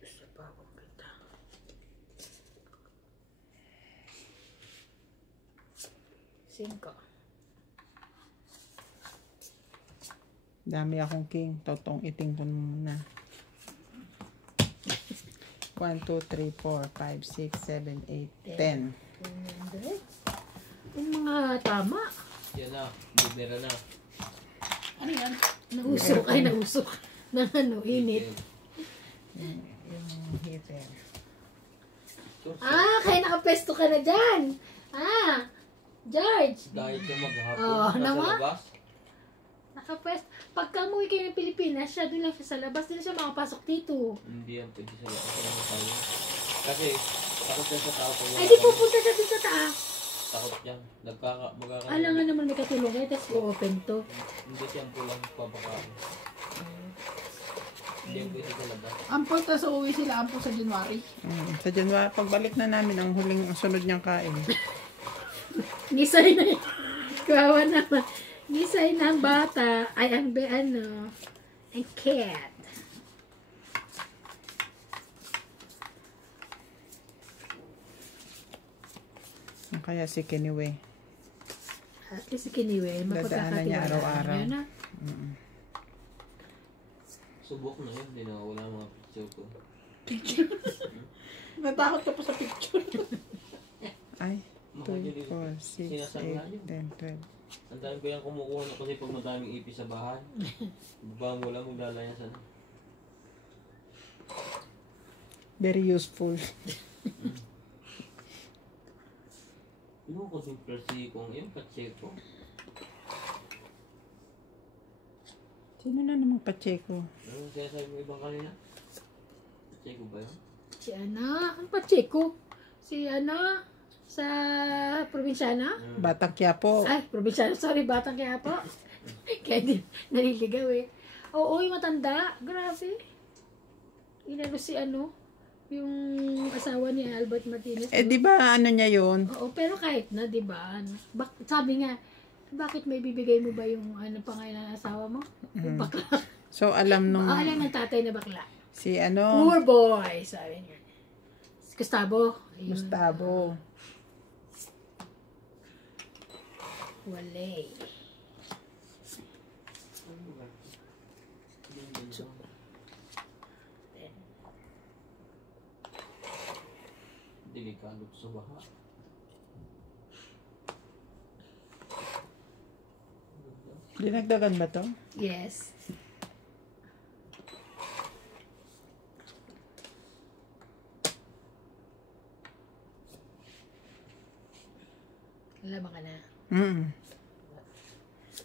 Gusto pa akong kita. Cinco. Dami akong king. Totong iting ko muna. 1, 2, 3, 4, 5, 6, 7, 8, 10. 100. Yung mga tama. Yan na. Bibira na. Ano yan? Nausok. Ay, nausok. Nang ano, init. Yung heater. Ah, kaya nakapesto ka na dyan. Ah, George. Dahil ka maghapon. Oh, nasa naman? labas. Nakapesto. Pagka umuwi kayo ng Pilipinas, siya doon lang siya sa labas. Doon siya makapasok dito. Hindi yan pwede sa labas. Ano tayo? Kasi, takot yan sa tao. Pag Ay, di pupunta siya doon sa taas. Takot yan. Magkakaroon. Alam nga naman may katulong eh, tapos i-open to. Hindi siyang pulang papakain. Hindi yan pwede sa labas. Ampol, tapos uuwi sila ampol sa January. Sa January, pagbalik na namin, ang sunod niyang kain. Gisay na yun. Kawawa naman. Gisay na ang bata. Ay, ang ang cat. Kaya si Keniwe. At least si Kiniwe, Dadaanan niya araw-araw. Yun na. Subok na yun. Hindi na wala mga picture ko. Natakot ka pa sa picture. Ay, Mahal yun 2, 4, 6, Sinasangla 8, yun. 10, 12. Ang dami ko yung kumukuha na kasi pag madaming ipis sa bahay. Baba mo lang maglalayasan. Very useful. Yung ko yung persikong, yung patseko. Sino na namang Pacheco? Ano kaya sabi mo ibang kanina? Patseko ba yun? Si Ana, ang Pacheco. Si Ana, sa probinsyana. Batang Quiapo. Ay, probinsyana, sorry, Batang Quiapo. Kaya di, naliligaw eh. Oo, yung matanda, grabe. Inano si ano, yung asawa ni Albert Martinez. Eh, di ba ano niya yun? Oo, pero kahit na, di ba? Ano, sabi nga, bakit may bibigay mo ba yung ano pangalan ng asawa mo? Yung bakla. So, alam nung Alam ng tatay na bakla. si ano, Poor boy, sabi niya. Si Gustavo. Ayun. Gustavo. Walay. Delikado sa baha. Dinagdagan ba to? Yes. Alam ka na.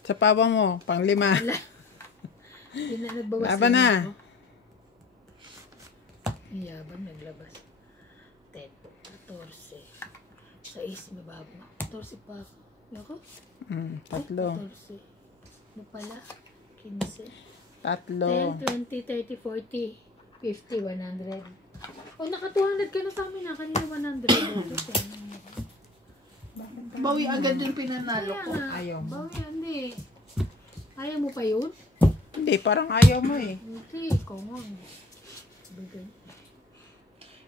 Sa pawa mo, pang 5. Hindi na nagbawas. Laban na. Yaban, naglabas. 10, 14. 6, mababa. 14 pa ako. Ako? 3. 14. Ano pala? 15. 3. 10, 20, 30, 40, 50, 100. Oh, naka 200 ka na sa amin na. Kanina 100. Bawi agad yung pinanalo Kaya ko. nga. Ayaw mo. Bawi, hindi. Ayaw mo pa yun? Hindi, parang ayaw mo eh. Hindi, ikaw nga. Bagay.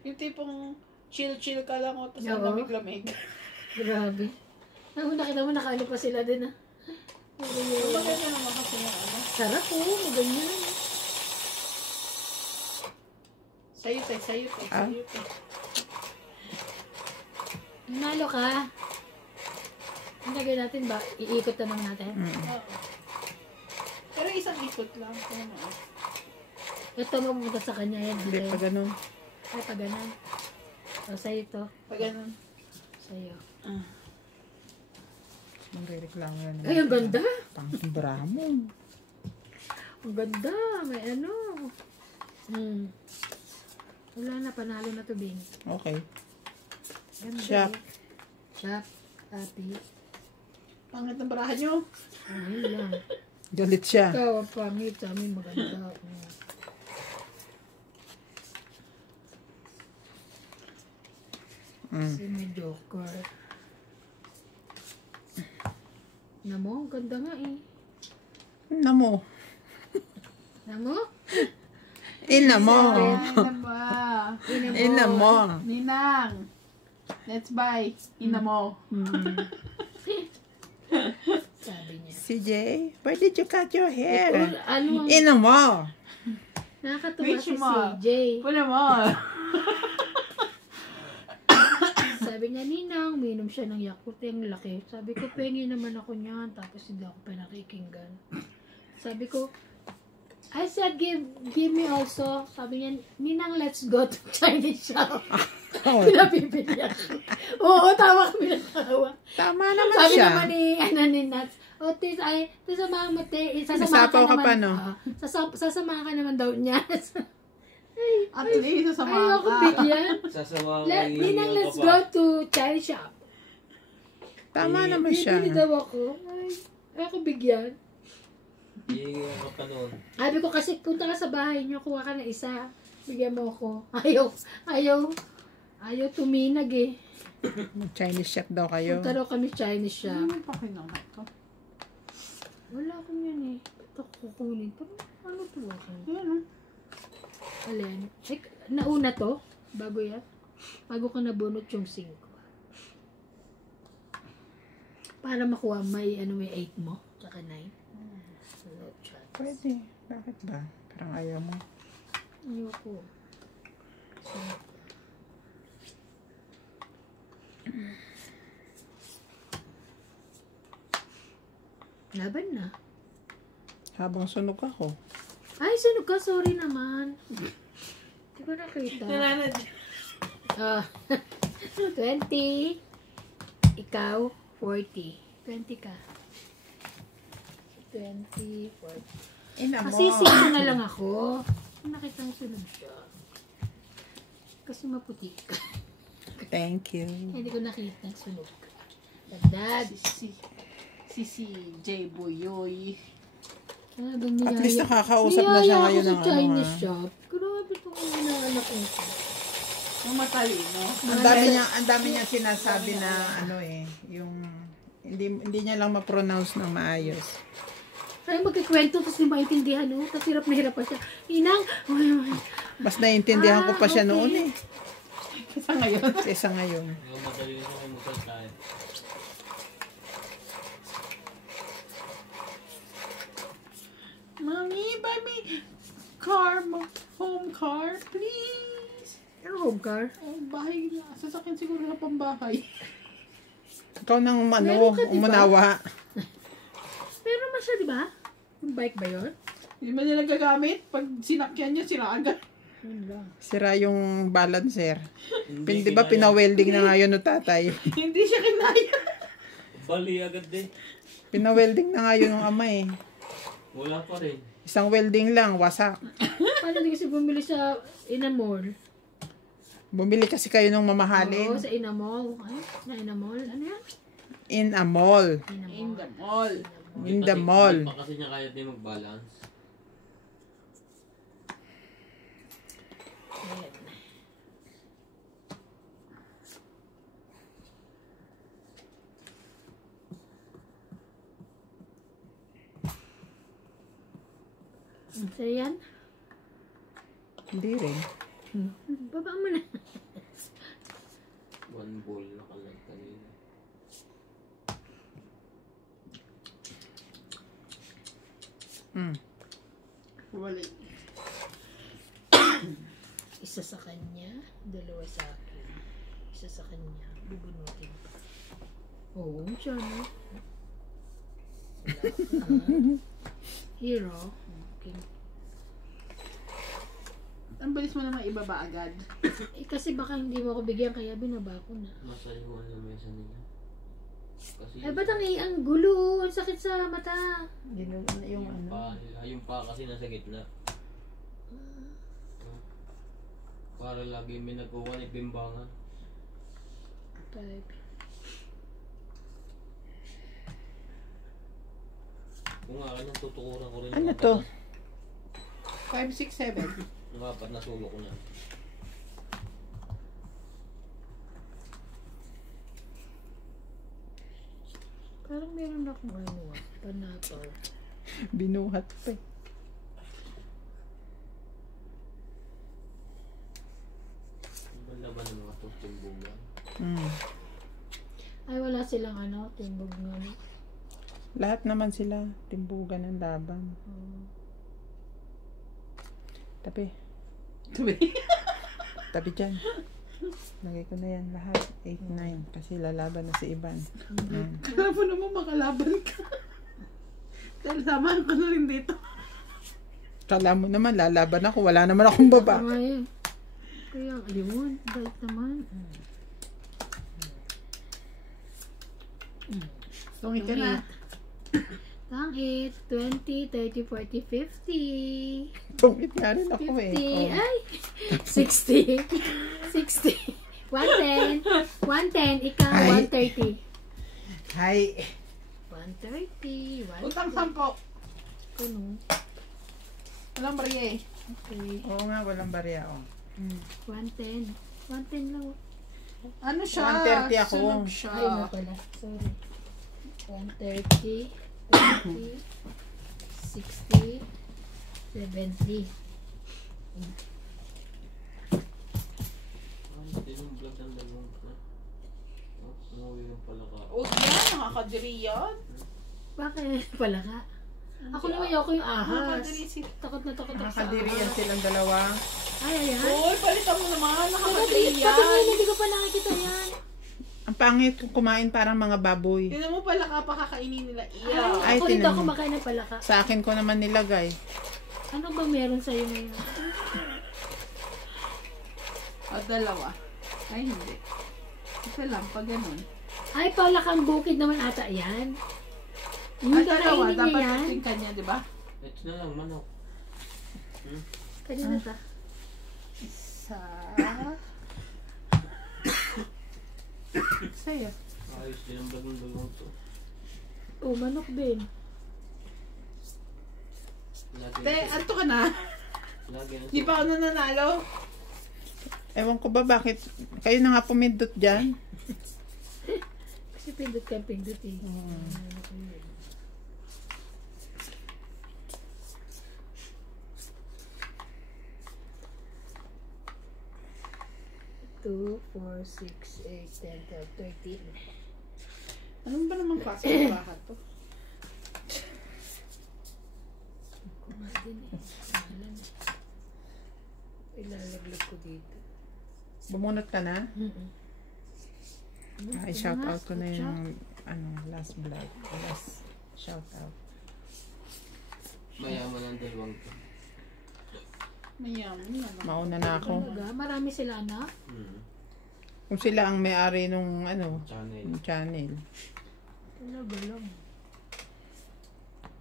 Yung tipong chill-chill ka lang o tapos Oo. ang lamig-lamig. Grabe. Nakita mo, nakaano pa sila din ah. Maganda naman kasi yung ano. Sarap oh, ganyan. Sayo tayo, sayo tayo, sayo tayo. Nanalo ka. Ang gagawin natin ba? Iikot na naman natin. Oo. Pero isang ikot lang. Ano? Ito mapupunta sa kanya yan. Hindi pa ganun. Ay, pag ganun. O, sa'yo ito. Pag ganun. Sa'yo. Magre-reklamo yan. Ay, ang ganda. Pang bramo. Ang ganda. May ano. Wala na, panalo na to, Bing. Okay. Ganda. Shop. eh. Shop. Happy. Pangit ng barahan nyo. Ayun lang. Galit siya. Ikaw ang pangit. Sa amin maganda. Kasi may joker. Namo, ganda nga eh. Namo. Namo? Inamo. Inamo. Ninang. Let's buy. Ina mo. Sabi niya. CJ, where did you cut your hair? Ano ang Inamo. nakakatuwa Which si mo? CJ. Puna mo. Sabi niya, Ninang, uminom siya ng Yakult, yung laki. Sabi ko, pengi naman ako niyan. Tapos hindi ako pa nakikinggan. Sabi ko, I said, give me also. Sabi niya, Ninang, let's go to Chinese shop. Pinapipili ako. Oo, tawa kami ng tawa. Tama naman Sabi siya. naman ni Nats, tis, sasamahan mo, sasamahan Nasapaw ka naman. pa, no? Sasamahan ka naman daw niya. At least, sasama Ayoko ka. bigyan. Sasama Ninang, let's go to Chinese shop. Tama naman siya. Bibili daw ako. Ayoko bigyan. Hihingi ka pa nun. Sabi ko kasi, punta ka sa bahay niyo, kuha ka na isa. Bigyan mo ako. Ayaw tuminag eh. Chinese chef daw kayo. Punta raw kami Chinese shop. Ano pa kinama ito? Wala akong yan eh. Ito kukunin. Pero ano to ako? Yan, no? Alin? Nauna to? Bago yan? Bago ko nabunot yung 5. Para makuha may 8 mo. Tsaka 9. No chance. Pwede. Bakit ba? Parang ayaw mo. Ayoko. So, laban na. Habang sunog ako. Ay, sunog ka. Sorry naman. Hindi ko nakita. Nananad. 20. Ikaw, 40. 20 ka. 20, 40. Ina mo. Kasi sino na lang ako. Nakita mo sunod siya. Kasi maputi ka. Thank you. Hindi ko nakita. Sunog ka. Dagdag. Si J. Buyoy. At least nakakausap na siya ngayon ng sa Chinese ano. shop. Grabe itong inaanak ko. Mamatay, no? Ang dami niya sinasabi na yung hindi niya lang ma-pronounce ng maayos. Ay, magkikwento, tapos hindi maintindihan, no? Tapos hirap na hirap pa siya. Inang, Mas naiintindihan ko pa siya okay. noon eh. Kasi ngayon. Kesa ngayon. Yung madali na kayo magsalita. Mommy, buy me home car, please. Ano home car? Oh, bahay na. Sasakyan siguro na pambahay. Ikaw nang Meron ka, diba? umunawa. Meron ba siya, di ba? Yung bike ba yun? Hindi man niya nagagamit. Pag sinakyan niya, sila agad. Yun lang. Sira yung balancer. Di ba kinaya. pina-welding na nga yun no tatay? Hindi siya kinaya. Bali agad din. Pina-welding na nga yun ng ama eh. Wala pa rin. Isang welding lang, wasak. Paano di kasi bumili sa Inamall? Bumili kasi kayo ng Oo, mamahalin. sa Inamall. Ay, na Inamall? Ano yan? In a mall. In the mall. In the mall. Hindi pa kasi niya kaya din mag-balance. Ayan. So, yan. Hindi rin. Baba mo na. One ball na kalag kanina. Wala. Isa sa kanya, dalawa sa akin. Isa sa kanya, bubunutin pa. Oo, siya no? Wala ka. Hero. Okay. Ang bilis mo naman ibaba agad. Eh, kasi baka hindi mo ako bigyan, kaya binaba ko na. Nasa yung lamesa nila. Kasi Ay, ba't ang gulo? Ang sakit sa mata. Yung yung pa kasi nasa gitna. Para lagi may nagkuha ni bimbangan. 5. Kung nga akin, tutukuran ko rin Ano yung to? 5, 6, 7. Yung 4 na sulok ko na. Parang meron akong panapaw. Binuhat pa eh. Ang laban ng mga tumbungan. Ay, wala silang timbog nga. Lahat naman sila timbugan ng laban. Tapi. Tabi dyan. Lagay ko na yan lahat. 8, 9. Kasi lalaban na si Ivan. Kala mo naman makalaban ka. Dahil samahan ko na rin dito. Kala mo naman, lalaban ako. Wala naman akong baba. Ay, kaya ayun, bait naman. Tungit ka na. Tangit, 20, 30, 40, 50. Tungit nga rin ako 50, eh. Oh. ay, 60, 60, 110, 110, ikaw, Ay. 130. Hi. 130, 130. Utang 10. Kuno. Walang barya eh. Okay. Oo nga, walang barya. Oh. 110. 110 lang. Ano siya? 130 ako. Sunog siya. Ay, na pala. Sorry. 130, 20, 60, 70. Hindi yung vlog ng dalawang na. Umuwi yung pala ka. Huwag yan, nakakadiri yan. Bakit? Pala ka. Ako naman ayoko yung ahas. Nakakadiri sila. Takot na takot ako sa Nakakadiri yan ahas. silang dalawa. Ay, ayan. Uy, palitan mo naman. Nakakadiri Pati yan. ngayon, hindi ko pa nakikita yan. Ang pangit kung kumain parang mga baboy. Tignan mo pala ka, pakakainin nila. Iya. Ay, Ako rin tinan ako mo. makain ng palaka. Sa akin ko naman nilagay. Ano ba meron sa'yo ngayon? O, dalawa. Ay, hindi. Isa lang, pag ganun. Ay, palakang bukid naman ata yan. Yung Ay, dalawa. kakainin Dapat niya yan. kasing kanya, di ba? Ito na lang, manok. Kanina ta. Isa. Sa'yo. Ayos din ang vlog ng dalawang to. Oh, manok din. Lagi Te, anto ka na? Lagi na Di pa ako nananalo? Ewan ko ba bakit kayo na nga pumindot dyan? Kasi pindot ka pindot eh. Two, 4, 6, 8, 10, 12, 13. Ano ba naman klase ng bahat to? Kumadin eh. Mahalan eh. Ilalaglag ko dito. Bumunot ka na? Ay, shout out ko na Kutsa. yung last vlog. Last shout out. mayaman ang dalawang to. Mayaman naman. Mauna na ako. Talaga? Marami sila anak? Kung sila ang may-ari nung Channel. yung channel. Talaga lang.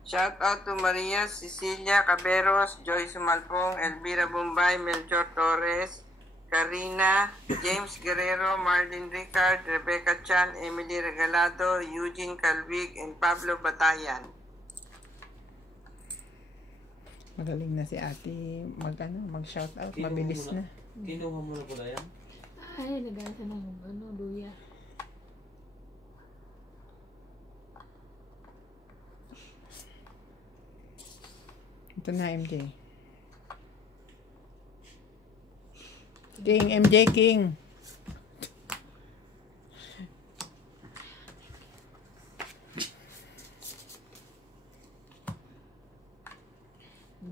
Shout out to Maria Cecilia Caberos, Joyce Sumalpong, Elvira Bombay, Melchor Torres, Karina, James Guerrero, Marlene Ricard, Rebecca Chan, Emily Regalado, Eugene Calvig, and Pablo Batayan. Magaling na si ate mag-shout out. Mabilis na. Kinuha mo na pala yan? Ay, nagasa ng luya. Ito na, MJ. King, MJ King.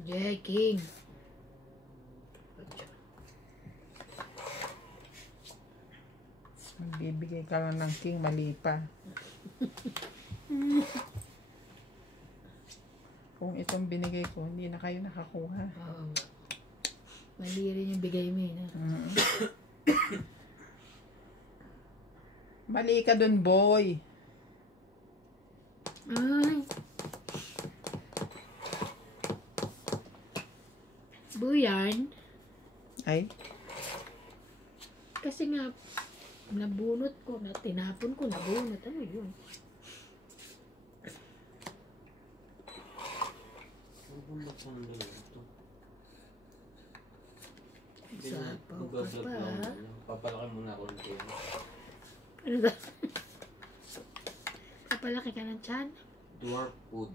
Jacking. Magbibigay ka lang ng king, mali pa. Kung itong binigay ko, hindi na kayo nakakuha. Oo nga. Mali rin yung bigay mo yun. Mali ka dun, boy. Ay. Buyan. Ay, Kasi nga, nabunot ko, tinapon ko, nabunot. Ano yun? Ano ba magsang dalawang to? Sapaw ka Mag-vlog pa. lang. Papalaki muna ako ng tiyan. Ano ba? Kapalaki ka ng tiyan? Dwarf food.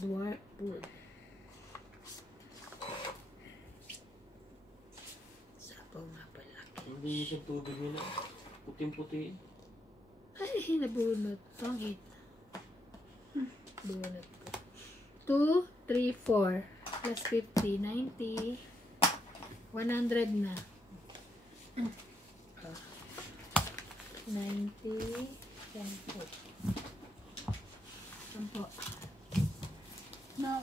Dwarf food. Sapaw nga palaki. Hindi niya siya tubig nila. Puting-puti. Ay, nabunot. Pangit. Bunot ko. 2, 3, 4. Plus 50, 90. 100 na. 90. 10 po. No,